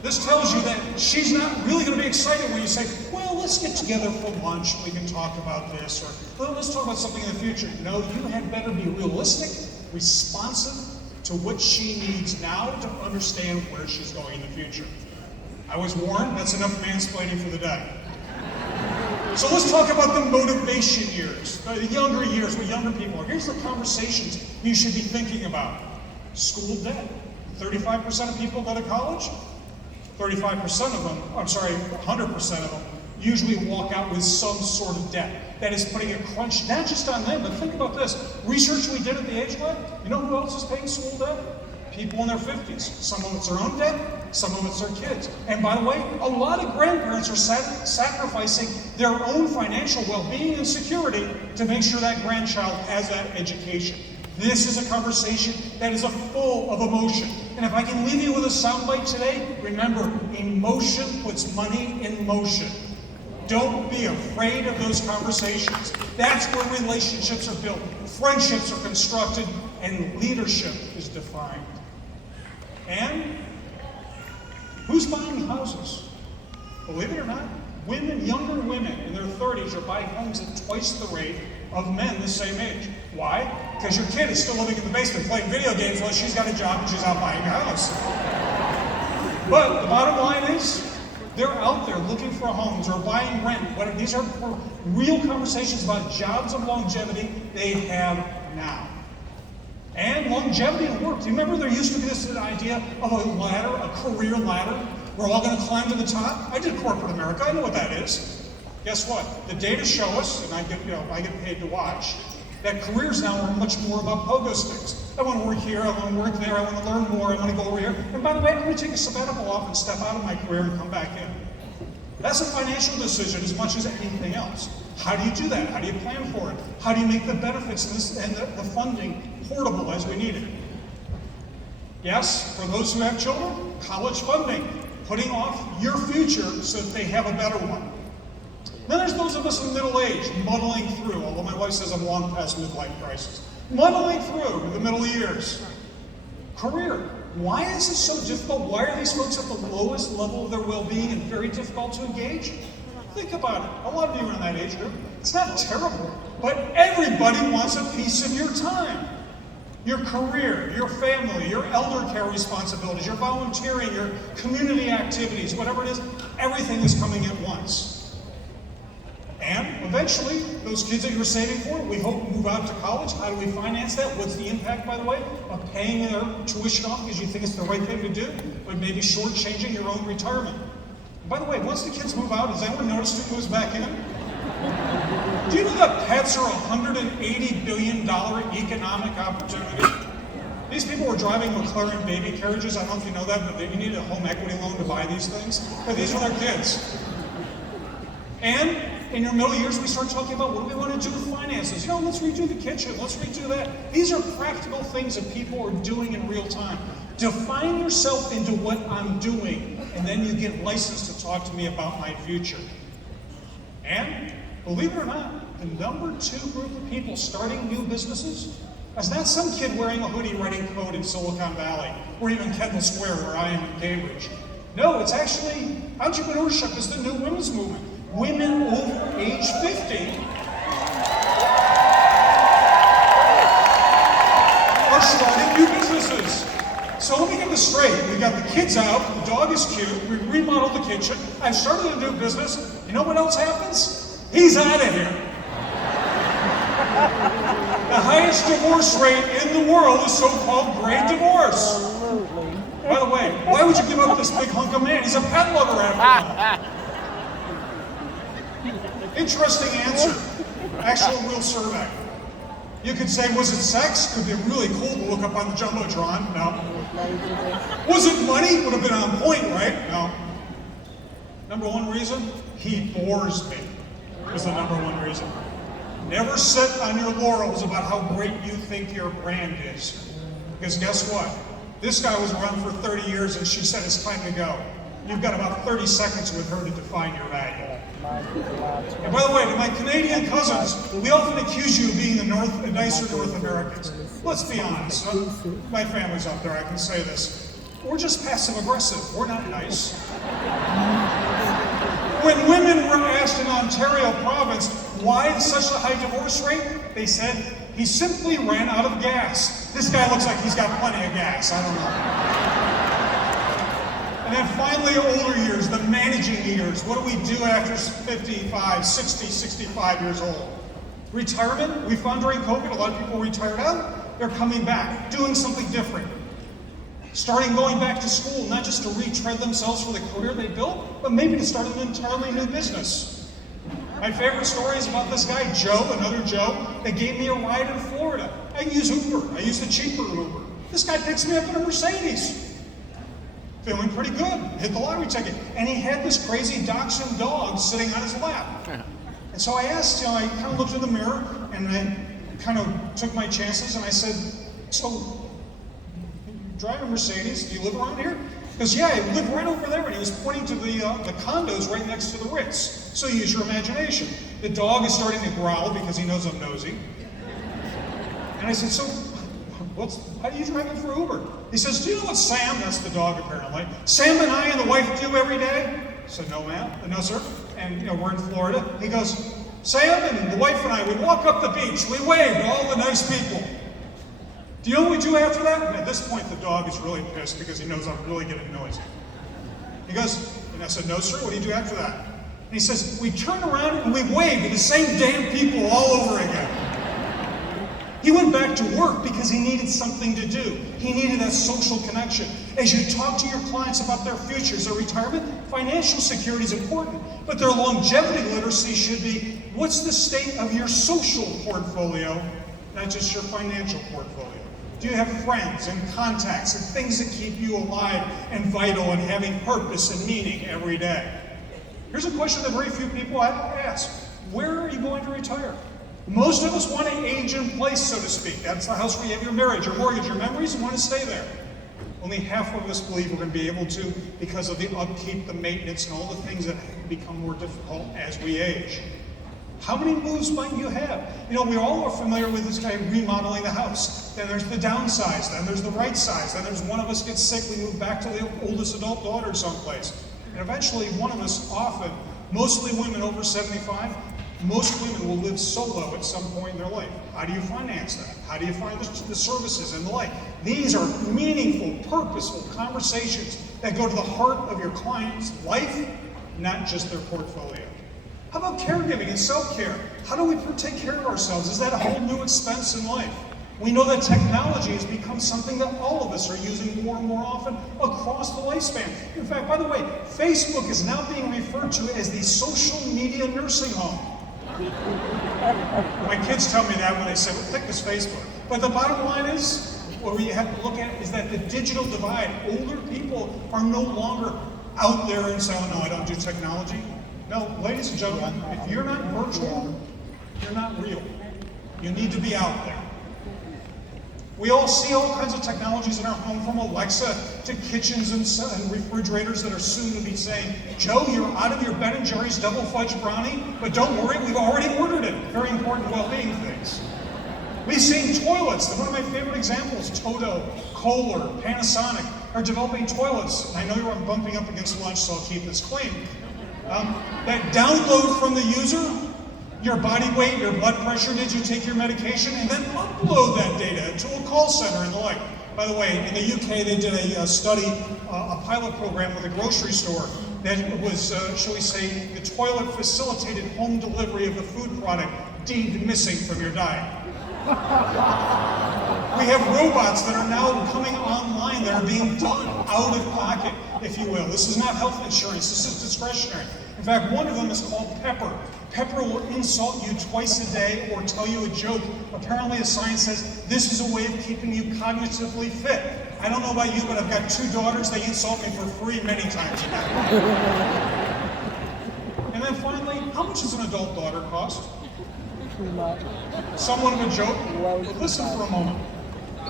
This tells you that she's not really going to be excited when you say, well, let's get together for lunch. We can talk about this. Or well, let's talk about something in the future. No, you had better be realistic, responsive to what she needs now to understand where she's going in the future. I was warned, that's enough mansplaining for the day. So let's talk about the motivation years, the younger years, what younger people are. Here's the conversations you should be thinking about. School debt. 35% of people go to college. 35% of them, 100% of them, usually walk out with some sort of debt. That is putting a crunch, not just on them, but think about this. Research we did at the Age Lab, you know who else is paying school debt? People in their 50s. Some of it's their own debt, some of it's their kids. And by the way, a lot of grandparents are sacrificing their own financial well-being and security to make sure that grandchild has that education. This is a conversation that is full of emotion. And if I can leave you with a soundbite today, remember, emotion puts money in motion. Don't be afraid of those conversations. That's where relationships are built, friendships are constructed, and leadership is defined. And who's buying houses? Believe it or not, women, younger women in their 30s are buying homes at twice the rate of men the same age. Why? Because your kid is still living in the basement playing video games while she's got a job and she's out buying a house. But the bottom line is, they're out there looking for homes or buying rent. These are real conversations about jobs of longevity they have now. And longevity at work. Do you remember there used to be this idea of a ladder, a career ladder? We're all going to climb to the top? I did corporate America. I know what that is. Guess what? The data show us, and I get paid to watch, that careers now are much more about pogo sticks. I want to work here, I want to work there, I want to learn more, I want to go over here. And by the way, I'm going to take a sabbatical off and step out of my career and come back in. That's a financial decision as much as anything else. How do you do that? How do you plan for it? How do you make the benefits and the funding portable as we need it? Yes, for those who have children, college funding, putting off your future so that they have a better one. Then there's those of us in middle age, muddling through, although my wife says I'm long past midlife crisis. Muddling through the middle years. Career. Why is it so difficult? Why are these folks at the lowest level of their well-being and very difficult to engage? Think about it. A lot of you are in that age group. It's not terrible, but everybody wants a piece of your time. Your career, your family, your elder care responsibilities, your volunteering, your community activities, whatever it is, everything is coming at once. And eventually, those kids that you're saving for, we hope move out to college. How do we finance that? What's the impact, by the way, of paying their tuition off because you think it's the right thing to do, but maybe shortchanging your own retirement? By the way, once the kids move out, has anyone noticed who moves back in? Do you know that pets are a $180 billion economic opportunity? These people were driving McLaren baby carriages. I don't know if you know that, but they needed a home equity loan to buy these things. But these are their kids. And in your middle years, we start talking about what do we want to do with finances. You know, let's redo the kitchen. Let's redo that. These are practical things that people are doing in real time. Define yourself into what I'm doing, and then you get licensed to talk to me about my future. And believe it or not, the number 2 group of people starting new businesses is not some kid wearing a hoodie writing code in Silicon Valley, or even Kendall Square where I am in Cambridge. No, it's actually entrepreneurship is the new women's movement. Women over age 50 are starting new businesses. So let me get this straight. We got the kids out, the dog is cute, we remodeled the kitchen, I've started a new business. You know what else happens? He's out of here. The highest divorce rate in the world is so-called great divorce. By the way, why would you give up this big hunk of man? He's a pet lover after all. Interesting answer. Actual real survey. You could say, was it sex? Could be really cool to look up on the Jumbotron. No. Was it money? Would have been on point, right? No. Number 1 reason, he bores me. Was the number 1 reason. Never sit on your laurels about how great you think your brand is. Because guess what? This guy was around for 30 years and she said it's time to go. You've got about 30 seconds with her to define your value. And by the way, to my Canadian cousins, we often accuse you of being the nicer North Americans. Let's be honest. My family's up there, I can say this. We're just passive aggressive. We're not nice. When women were asked in Ontario province why such a high divorce rate, they said, he simply ran out of gas. This guy looks like he's got plenty of gas. I don't know. And then finally, older years, the managing years. What do we do after 55, 60, 65 years old? Retirement. We found during COVID, a lot of people retired out. They're coming back, doing something different. Starting going back to school, not just to retread themselves for the career they built, but maybe to start an entirely new business. My favorite story is about this guy, Joe, another Joe, that gave me a ride in Florida. I use Uber. I use the cheaper Uber. This guy picks me up in a Mercedes. Feeling pretty good, hit the lottery ticket. And he had this crazy dachshund dog sitting on his lap. And so I asked, I kind of looked in the mirror and I kind of took my chances and I said, so, you drive a Mercedes, do you live around here? He goes, yeah, I live right over there. And he was pointing to the condos right next to the Ritz. So use your imagination. The dog is starting to growl because he knows I'm nosy. And I said, so, how do you drive it for Uber? He says, do you know what Sam, that's the dog apparently, Sam and I and the wife do every day? I said, no ma'am, no sir. And we're in Florida. He goes, Sam and the wife and I, we walk up the beach, we wave to all the nice people. Do you know what we do after that? And at this point the dog is really pissed because he knows I'm really getting noisy. He goes, and I said, no sir, what do you do after that? And he says, we turn around and we wave to the same damn people all over again. He went back to work because he needed something to do. He needed that social connection. As you talk to your clients about their futures, their retirement, financial security is important, but their longevity literacy should be, what's the state of your social portfolio, not just your financial portfolio? Do you have friends and contacts and things that keep you alive and vital and having purpose and meaning every day? Here's a question that very few people ask. Where are you going to retire? Most of us want to age in place, so to speak. That's the house where you have your marriage, your mortgage, your memories, and want to stay there. Only half of us believe we're going to be able to because of the upkeep, the maintenance, and all the things that become more difficult as we age. How many moves might you have? You know, we all are familiar with this guy remodeling the house. Then there's the downsize, then there's the right size, then there's one of us gets sick, we move back to the oldest adult daughter someplace. And eventually one of us, often, mostly women over 75, most women will live solo at some point in their life. How do you finance that? How do you find the services and the like? These are meaningful, purposeful conversations that go to the heart of your client's life, not just their portfolio. How about caregiving and self-care? How do we take care of ourselves? Is that a whole new expense in life? We know that technology has become something that all of us are using more and more often across the lifespan. In fact, by the way, Facebook is now being referred to as the social media nursing home. My kids tell me that when they say, "What the heck is Facebook?" But the bottom line is, what we have to look at is that the digital divide. Older people are no longer out there and saying, "Oh, no, I don't do technology." No, ladies and gentlemen, if you're not virtual, you're not real. You need to be out there. We all see all kinds of technologies in our home, from Alexa to kitchens and refrigerators that are soon to be saying, "Joe, you're out of your Ben & Jerry's double fudge brownie, but don't worry, we've already ordered it." Very important well-being things. We've seen toilets. One of my favorite examples, Toto, Kohler, Panasonic, are developing toilets. I know you're bumping up against lunch, so I'll keep this clean. That download from the user, your body weight, your blood pressure, did you take your medication, and then upload that data to a call center and the like. By the way, in the UK, they did a study, a pilot program with a grocery store that was, shall we say, the toilet facilitated home delivery of the food product deemed missing from your diet. We have robots that are now coming online that are being done out of pocket, if you will. This is not health insurance, this is discretionary. In fact, one of them is called Pepper. Pepper will insult you twice a day or tell you a joke. Apparently the science says this is a way of keeping you cognitively fit. I don't know about you, but I've got 2 daughters, they insult me for free many times a day. And then finally, how much does an adult daughter cost? Somewhat of a joke, but listen for a moment.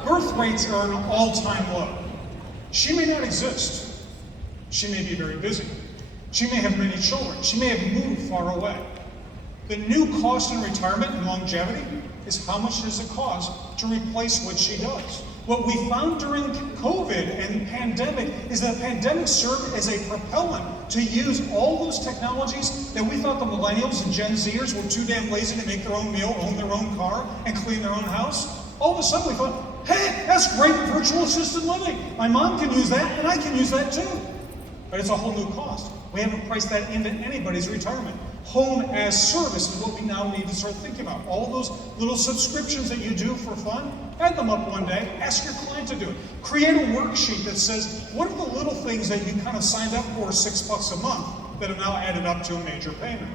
Birth rates are at an all-time low. She may not exist. She may be very busy. She may have many children. She may have moved far away. The new cost in retirement and longevity is how much does it cost to replace what she does. What we found during COVID and the pandemic is that the pandemic served as a propellant to use all those technologies that we thought the millennials and Gen Zers were too damn lazy to make their own meal, own their own car, and clean their own house. All of a sudden we thought, hey, that's great virtual assisted living. My mom can use that and I can use that too. But it's a whole new cost. We haven't priced that into anybody's retirement. Home as service is what we now need to start thinking about. All those little subscriptions that you do for fun, add them up one day, ask your client to do it. Create a worksheet that says, what are the little things that you kind of signed up for $6 a month that have now added up to a major payment?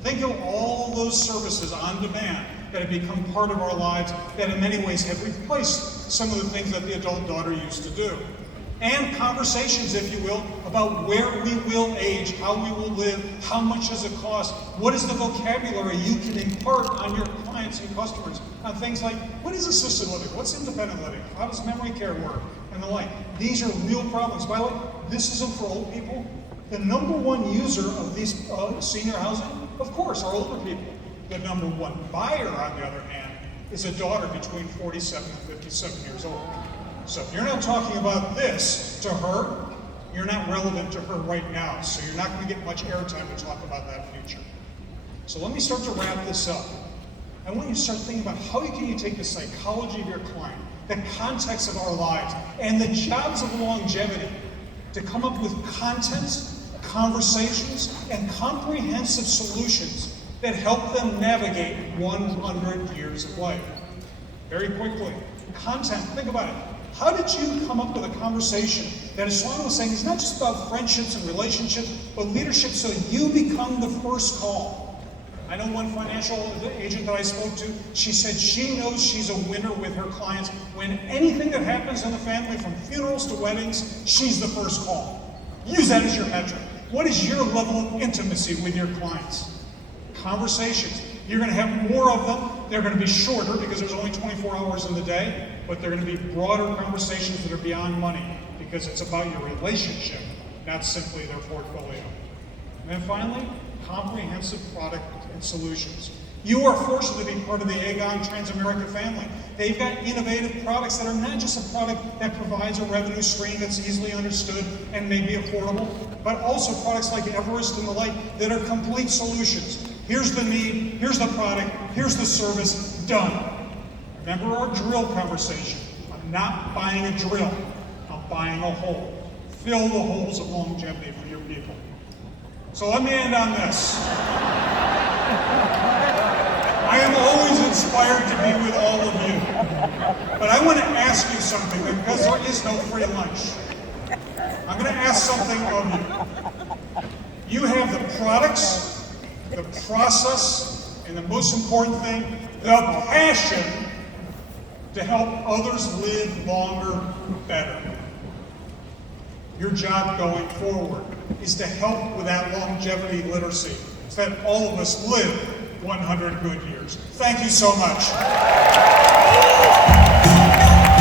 Think of all those services on demand that have become part of our lives that in many ways have replaced some of the things that the adult daughter used to do. And conversations, if you will, about where we will age, how we will live, how much does it cost, what is the vocabulary you can impart on your clients and customers on things like, what is assisted living, what's independent living, how does memory care work, and the like. These are real problems. By the way, this isn't for old people. The #1 user of these senior housing, of course, are older people. The #1 buyer, on the other hand, is a daughter between 47 and 57 years old. So if you're not talking about this to her, you're not relevant to her right now. So you're not going to get much airtime to talk about that future. So let me start to wrap this up. I want you to start thinking about how can you take the psychology of your client, the context of our lives, and the jobs of longevity to come up with content, conversations, and comprehensive solutions that help them navigate 100 years of life. Very quickly, content, think about it. How did you come up with a conversation that, as Swan was saying, is not just about friendships and relationships, but leadership so you become the first call? I know one financial agent that I spoke to, she said she knows she's a winner with her clients. When anything that happens in the family, from funerals to weddings, she's the first call. Use that as your metric. What is your level of intimacy with your clients? Conversations. You're going to have more of them. They're going to be shorter because there's only 24 hours in the day. but they're going to be broader conversations that are beyond money, because it's about your relationship, not simply their portfolio. And then finally, comprehensive product and solutions. You are fortunate to be part of the Aegon Transamerica family. They've got innovative products that are not just a product that provides a revenue stream that's easily understood and may be affordable, but also products like Everest and the like that are complete solutions. Here's the need, here's the product, here's the service, done. Remember our drill conversation. I'm not buying a drill, I'm buying a hole. Fill the holes of longevity for your people. So let me end on this. I am always inspired to be with all of you. But I want to ask you something, because there is no free lunch. I'm going to ask something of you. You have the products, the process, and the most important thing, the passion to help others live longer, better. Your job going forward is to help with that longevity literacy so that all of us live 100 good years. Thank you so much.